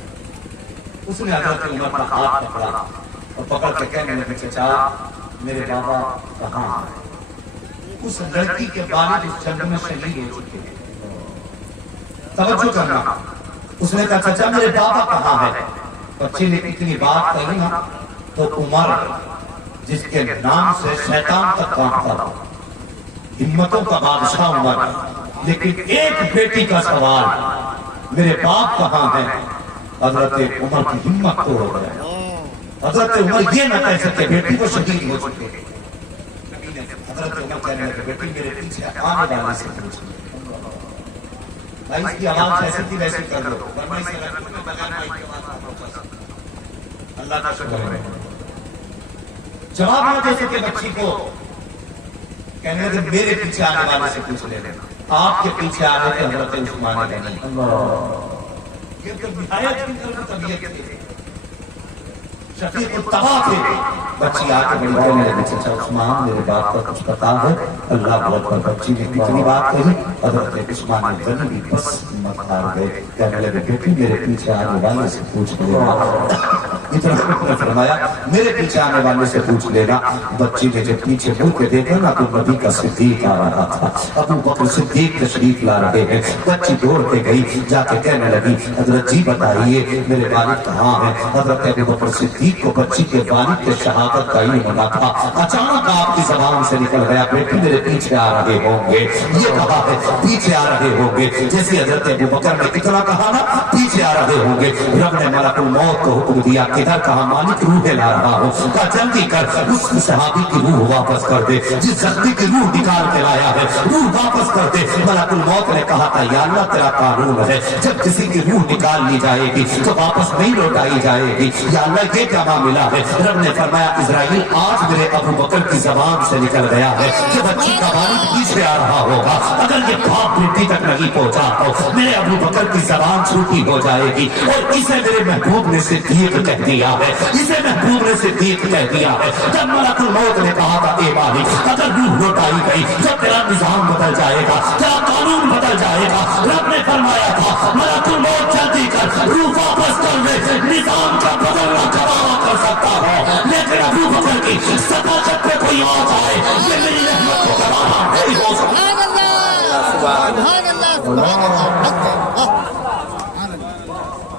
اس نے حضرت عمر کا ہاتھ پکڑا اور پکڑ کے کہنے لگے چچا میرے بابا کہاں ہیں؟ اس لڑکی کے والد اس جنگ میں شہید ہو چکے ہیں، توجہ کرنا، اس نے کہا چچا میرے بابا کہاں ہے؟ بچے نے اتنی بات کہی نا تو عمر جس کے نام سے شیطان تک کانپتا تھا، ہمتوں کا بادشاہ عمر، لیکن ایک بیٹی کا سوال میرے باپ کہاں ہے، حضرت عمر کی ہمت توڑ گیا۔ حضرت عمر یہ نہ کہہ سکتے بیٹی کو شہید ہو چکے، حضرت عمر کہنے لگے بیٹی میرے پیچھے آنے والے سے پوچھ لو، بھائی اس کی آواز ایسی تھی ویسی کر لو، ورنہ اسے لگتا ہے بغیر مائک کی آواز نہ پہنچا سکتا۔ اللہ کا شکر ہے، جواب نہ دے سکے بچی کو، کہنے لگے میرے پیچھے آنے والے سے پوچھ لینا، آپ کے پیچھے آ رہے تھے حضرت عثمان غنی، یہ تو نہایت کی طرف طبیعت تھی، شفیق التبا تھے۔ بچی آ کے بڑی کہنے لگی چچا عثمان میرے باپ کا کچھ پتا ہے؟ اللہ اکبر، بچی نے کتنی بات کہی، حضرت عثمان غنی بھی بس ہمت ہار گئے، کہنے لگے بیٹی میرے پیچھے آنے والے سے پوچھ لینا، اتنا فرمایا میرے پیچھے آنے والے سے پوچھ لینا۔ بچی نے جب پیچھے مڑ کے دیکھا نا تو نبی کا صدیق آ رہا تھا، ابو بکر صدیق تشریف لا رہے ہیں۔ بچی دوڑ کے گئی، جا کے کہنے لگی حضرت جی بتائیے میرے والد کہاں ہیں؟ حضرت ابو بکر صدیق کو بچی کے والد کے شہادت کا علم نہ تھا، اچانک آپ کی زبان سے نکل گیا بیٹی میرے پیچھے آ رہے ہوں گے، یہ کہا ہے پیچھے آ رہے ہوں گے، جیسے حضرت ابو بکر نے اتنا کہا نا پیچھے آ رہے ہوں گے، رب نے ملک الموت کو حکم دیا کدھر؟ کہا مالک روح لا رہا ہوں، کہا جلدی کر اس صحابی کی روح واپس کر دے، جس زخمی کی روح نکال کے لایا ہے روح واپس کر دے۔ ملک الموت نے کہا تھا یا اللہ تیرا قانون ہے جب کسی کی روح نکال لی جائے گی تو واپس نہیں لوٹائی جائے گی، یا اللہ یہ کیا معاملہ ہے؟ رب نے فرمایا اسرائیل آج میرے ابو بکر کی زبان سے نکل گیا ہے کہ بچی کا والد پیچھے آ رہا ہوگا، اگر یہ باپ بیٹی تک نہیں پہنچا تو میرے ابو بکر کی زبان چھوٹی ہو جائے گی، اور اسے میرے محبوب نے صدیق کہہ دیا ہے، اسے محبوب نے صدیق کہہ دیا ہے۔ جب ملک الموت نے کہا تھا اے مالک اگر روح لوٹائی گئی تو تیرا نظام بدل جائے گا، تیرا قانون بدل جائے گا، رب نے فرمایا تھا ملک الموت جلدی کر روح واپس کر دے، نظام کا بدلنا کباب کر سکتا ہے لیکن ابو بکر کی صداقت پہ کوئی آ جائے یہ میری رحمت کو گواہ نہیں ہو سکتا۔ سبحان اللہ، سبحان اللہ،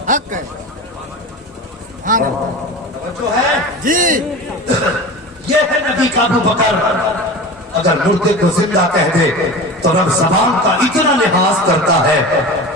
حق ہے، سبحان اللہ جو ہے جی، یہ ہے نبی کا ابو بکر، اگر مردے کو زندہ کہہ دے تو رب زبان کا اتنا لحاظ کرتا ہے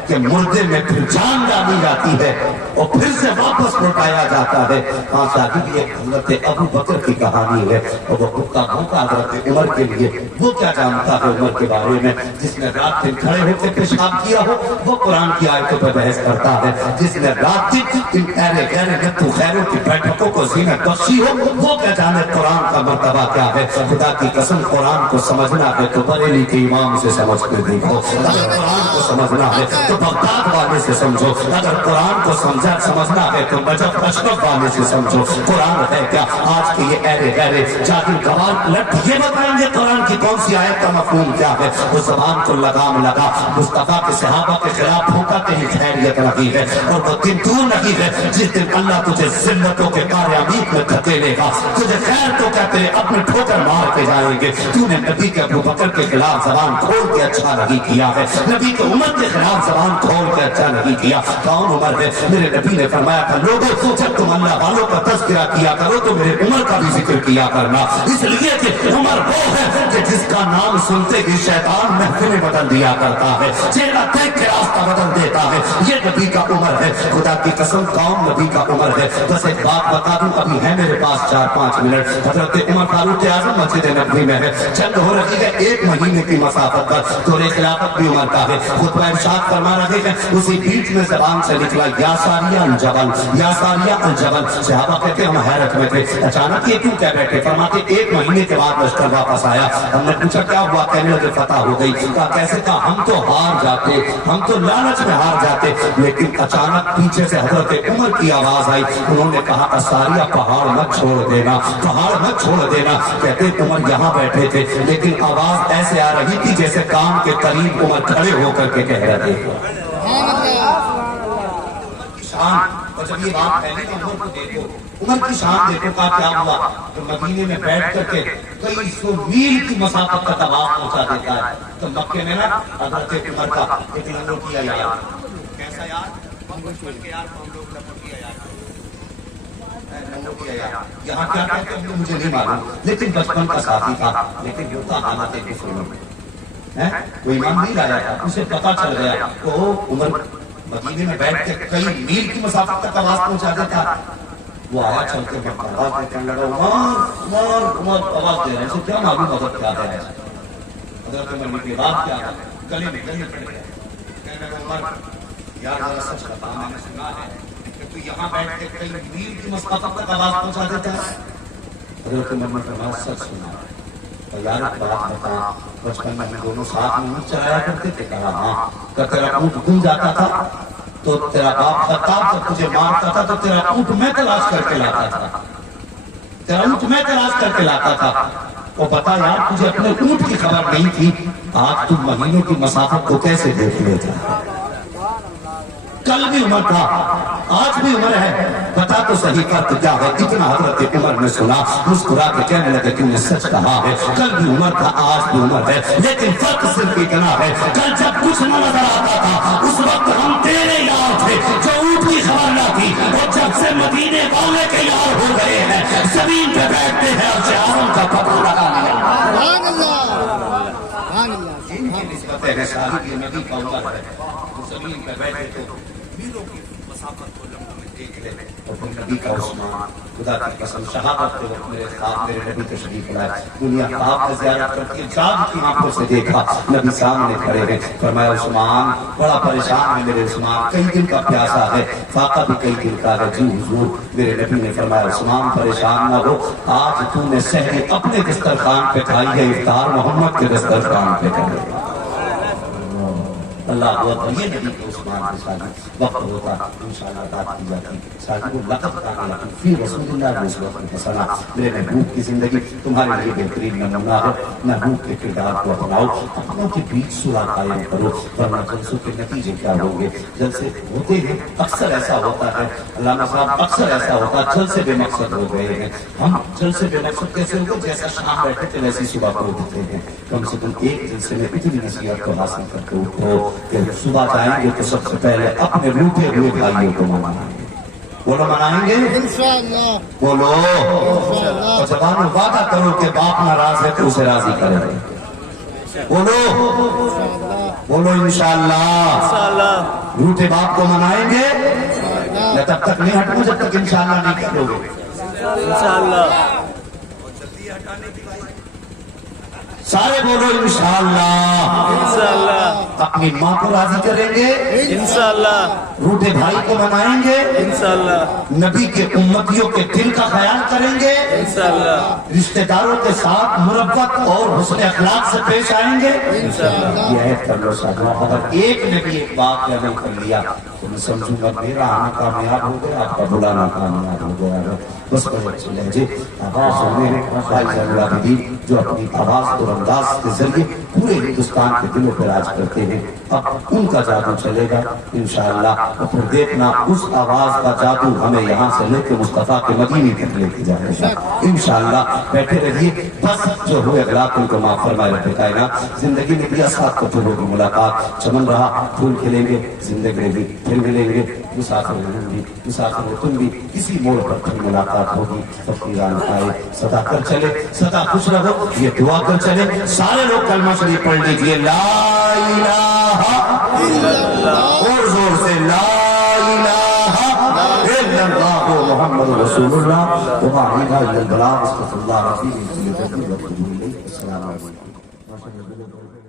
کہ مردے میں پھر جان ڈالی جاتی ہے اور پھر سے واپس لوٹایا جاتا ہے. ہاں شاہد یہ حضرت ابو بکر کی کہانی ہے اور وہ کتا بھونکا حضرت عمر کے لیے. وہ کیا جانتا ہے عمر کے بارے میں؟ جس نے رات دن کھڑے ہو کے پیشاب کیا ہو وہ قرآن کی آیتوں پر بحث کرتا ہے. جس نے رات دن ان اہل غیر نتو خیروں کی بیٹھکوں کو زینت بخشی ہو وہ کیا جانے قرآن کا مرتبہ کیا ہے. خدا کی قسم قرآن کو سمجھنا ہے تو بریلی کے امام سے سمجھ کر دیکھو. اگر قرآن کو سمجھنا ہے تو بغداد والے سے سمجھو. اگر قرآن کو سمجھنا ہے تو نجف اشرف والے سے سمجھو. قرآن ہے کیا؟ آج کے یہ اہل غیر جاہل گوار لٹ یہ بتائیں گے قرآن کی کون سی آیت کا مفہوم کیا ہے. اس زبان کو لگام لگا مصطفیٰ کے صحابہ کے خلاف پھونکا تیری خیریت نہیں ہے. اور وہ دن دور نہیں ہے جس دن اللہ تجھے ذلتوں کے کاریابیت میں دھکیلے گا. تجھے خیر تو کیا تیرے اپنے ٹھوکر مار کے جائیں گے. تو نے نبی کے ابو بکر کے خلاف زبان کھول کے اچھا نہیں کیا ہے. نبی کے عمر کے خلاف زبان کھول کے اچھا نہیں کیا. کون عمر ہے؟ میرے نبی نے فرمایا تھا لوگوں جب تم اللہ والوں کا تذکرہ کیا کرو تو میرے عمر کا بھی ذکر کیا کرنا. اس لیے کہ عمر وہ ہے کہ جس کا نام سنتے ہی شیطان محفلیں بدل دیا کرتا ہے, چہرہ دیکھ کے راستہ بدل دیتا ہے. یہ نبی کا عمر ہے. خدا کی قسم کون نبی کا عمر ہے. بس ایک بات بتا دوں, ابھی ہے میرے پاس 4-5 منٹ. حضرت عمر فاروق اعظم مسجد نبوی میں ہے, جنگ ہو رہی ہے 1 مہینے کی مسافت پر. دور خلافت بھی عمر کا ہے. خطبہ ارشاد فرما رہے ہیں, اسی بیچ میں زبان سے نکلا یا ساریہ الجبل, یا ساریہ الجبل. صحابہ کہتے ہم حیرت میں تھے, اچانک یہ کیوں کہہ بیٹھے؟ فرماتے 1 مہینے کے بعد لشکر واپس آیا. ہم نے پوچھا کیا ہوا؟ کہنے لگے فتح ہو گئی. کہا کیسے؟ کہا ہم تو ہار جاتے, ہم تو لالچ میں ہار جاتے, لیکن اچانک پیچھے سے حضرت عمر کی آواز آئی. انہوں نے کہا اساریہ پہاڑ مت چھوڑ دینا, پہاڑ مت چھوڑ دینا. کہتے عمر یہاں بیٹھے تھے لیکن آواز ایسے آ رہی تھی جیسے کان کے قریب عمر کھڑے ہو کر کے کہہ رہے تھے. اور جب یہ بات پہلے تو عمر کو دیکھو, عمر کی شان دیکھو. کہا کیا ہوا؟ تو مدینے میں بیٹھ کر کے کئی 100 میل کی مسافت کا طواف پہنچا دیتا ہے. تو مکے میں نا حضرت عمر کا ایک لنگو کیا یار. کیسا یار؟ بچپن کے یار ہم لوگ لپٹ کیا یار. یہاں کیا کہتے ہیں مجھے نہیں معلوم, لیکن بچپن کا ساتھی تھا. لیکن ہوتا حالات کفر میں کوئی ایمان نہیں لایا تھا. اسے پتا چل گیا تو عمر مدینے میں بیٹھ کے کئی میل کی مسافت تک آواز پہنچا دیتا. وہ آیا چل کے آواز میں کہنے لگا عمر عمر عمر آواز دے رہے ہیں. اسے کیا معلوم حضرت کیا ہے؟ حضرت عمر کی بات کیا ہے؟ گلے میں گلے پڑ گیا. کہنے لگا عمر یار ذرا سچ بتا, میں نے سنا ہے کہ تو یہاں بیٹھ کے کئی میل کی مسافت تک آواز پہنچا دیتا ہے. حضرت عمر نے فرمایا سچ سنا ہے. اور یار ایک بات بتا, بچپن میں ہم دونوں ساتھ میں اونٹ چلایا کرتے تھے. کہا ہاں. کہ تیرا اونٹ گم جاتا تھا تو تیرا باپ خطاب جب تجھے مارتا تھا تو تیرا اونٹ میں تلاش کر کے لاتا تھا, تیرا اونٹ میں تلاش کر کے لاتا تھا. اور بتا یار تجھے اپنے اونٹ کی خبر نہیں تھی, آج تم مہینوں کی مسافت کو کیسے دیکھ لیتا؟ کل بھی عمر تھا, آج بھی عمر ہے. بتا تو صحیح فرق کیا ہے؟ اتنا حضرت عمر نے سنا, مسکرا کے کہنے لگے تم نے سچ کہا ہے. کل بھی عمر تھا, آج بھی عمر ہے, لیکن فرق صرف اتنا ہے کل جب کچھ نہ نظر آتا تھا اس وقت ہم تیرے یار تھے جو اونٹ کی خبر نہ تھی, اور جب سے مدینے والے کے یار ہو گئے ہیں زمین پہ بیٹھتے ہیں اور شہروں کا پتہ لگا لیا. سبحان اللہ, سبحان اللہ. ان کی نسبت ہے صاحب یہ نبی کا عمر ہے. زمین پہ بیٹھے تو میلوں کی مسافت کو لمحوں میں دیکھ لے. اور پھر نبی کا عثمان, خدا کی قسم شہادت کے وقت میرے ساتھ میرے نبی تشریف لائے. دنیا خواب کا زیارت کرتی ہے, جاگ کی آنکھوں سے دیکھا نبی سامنے کھڑے ہیں. فرمایا عثمان بڑا پریشان ہے میرے عثمان, کئی دن کا پیاسا ہے, فاقہ بھی کئی دن کا ہے. جی حضور. میرے نبی نے فرمایا عثمان پریشان نہ ہو, آج تو نے سحری اپنے دسترخوان پہ کھائی ہے, افطار محمد کے دسترخوان پہ کھائی. اللہ اکبر. یہ نبی کے عثمان کے ساتھ وقت ہوتا انشاءاللہ بات کی جاتی. ساتھ وہ لقب کہا لکن فی رسول اللہ علیہ وسلم. میرے محبوب کی زندگی تمہارے لیے بہترین نمونہ ہے. محبوب کے کردار کو اپناؤ, اپنوں کے بیچ صلح قائم کرو, ورنہ جلسوں کے نتیجے کیا ہوں گے؟ جلسے ہوتے ہیں, اکثر ایسا ہوتا ہے علامہ صاحب, اکثر ایسا ہوتا ہے جلسے بے مقصد ہو گئے ہیں. ہم جلسے بے مقصد کیسے ہو گئے؟ جیسا شام بیٹھے تھے ویسی صبح کو اٹھتے ہیں. کم سے کم ایک جلسے میں اتنی نصیحت کو حاصل کر کے اٹھو کہ صبح جائیں گے تو سب سے پہلے اپنے روٹے ہوئے بھائیوں کو منائیں گے. بولو منائیں گے انشاءاللہ, بولو. اور زبان وعدہ کرو کہ باپ ناراض ہے تو اسے راضی کرے. بولو بولو انشاءاللہ روٹے باپ کو منائیں گے یا تب تک نہیں ہٹوں جب تک انشاءاللہ نہیں کرو گے سارے بولو انشاءاللہ اپنی ماں کو راضی کریں گے روٹے بھائی کو منائیں گے نبی کے امتیوں کے دل کا خیال کریں گے رشتہ داروں کے ساتھ مربت اور حسن اخلاق سے پیش آئیں گے یہ عہد کر لو ساتھیو اگر ایک نے بھی ایک بات پہ عمل کر لیا تو میں سمجھوں گا میرا آنا کامیاب ہو گیا آپ کا بلانا کامیاب ہو گیا بس بہت لہجے آواز ہونے بھائی جان العابدین جو اپنی آواز اور انداز کے ذریعے پورے ہندوستان کے دلوں پر راج کرتے ہیں اب ان کا جادو چلے گا انشاءاللہ اور پھر دیکھنا اس آواز کا جادو ہمیں یہاں سے لے کے مصطفیٰ کے مدینے تک لے کے جائے گا انشاءاللہ بیٹھے رہیے بس جو ہوئے اغلاق ان کو معاف فرمائے رب کائنات زندگی میں بھی اساتذہ کو پھر ہوگی ملاقات چمن رہا پھول کھلیں گے زندگی میں بھی پھر ملیں گے مسافر میں تم بھی کسی موڑ پر پھر ملاقات ہوگی فقیران آئے صدا کر چلے صدا خوش رہو یہ دعا کر چلے سارے لوگ کلمہ شریف پڑھ لیجئے لا الہ الا اللہ اور زور سے لا الہ الا اللہ محمد رسول اللہ وما علینا الا البلاغ استغفر اللہ ربی السلام علیکم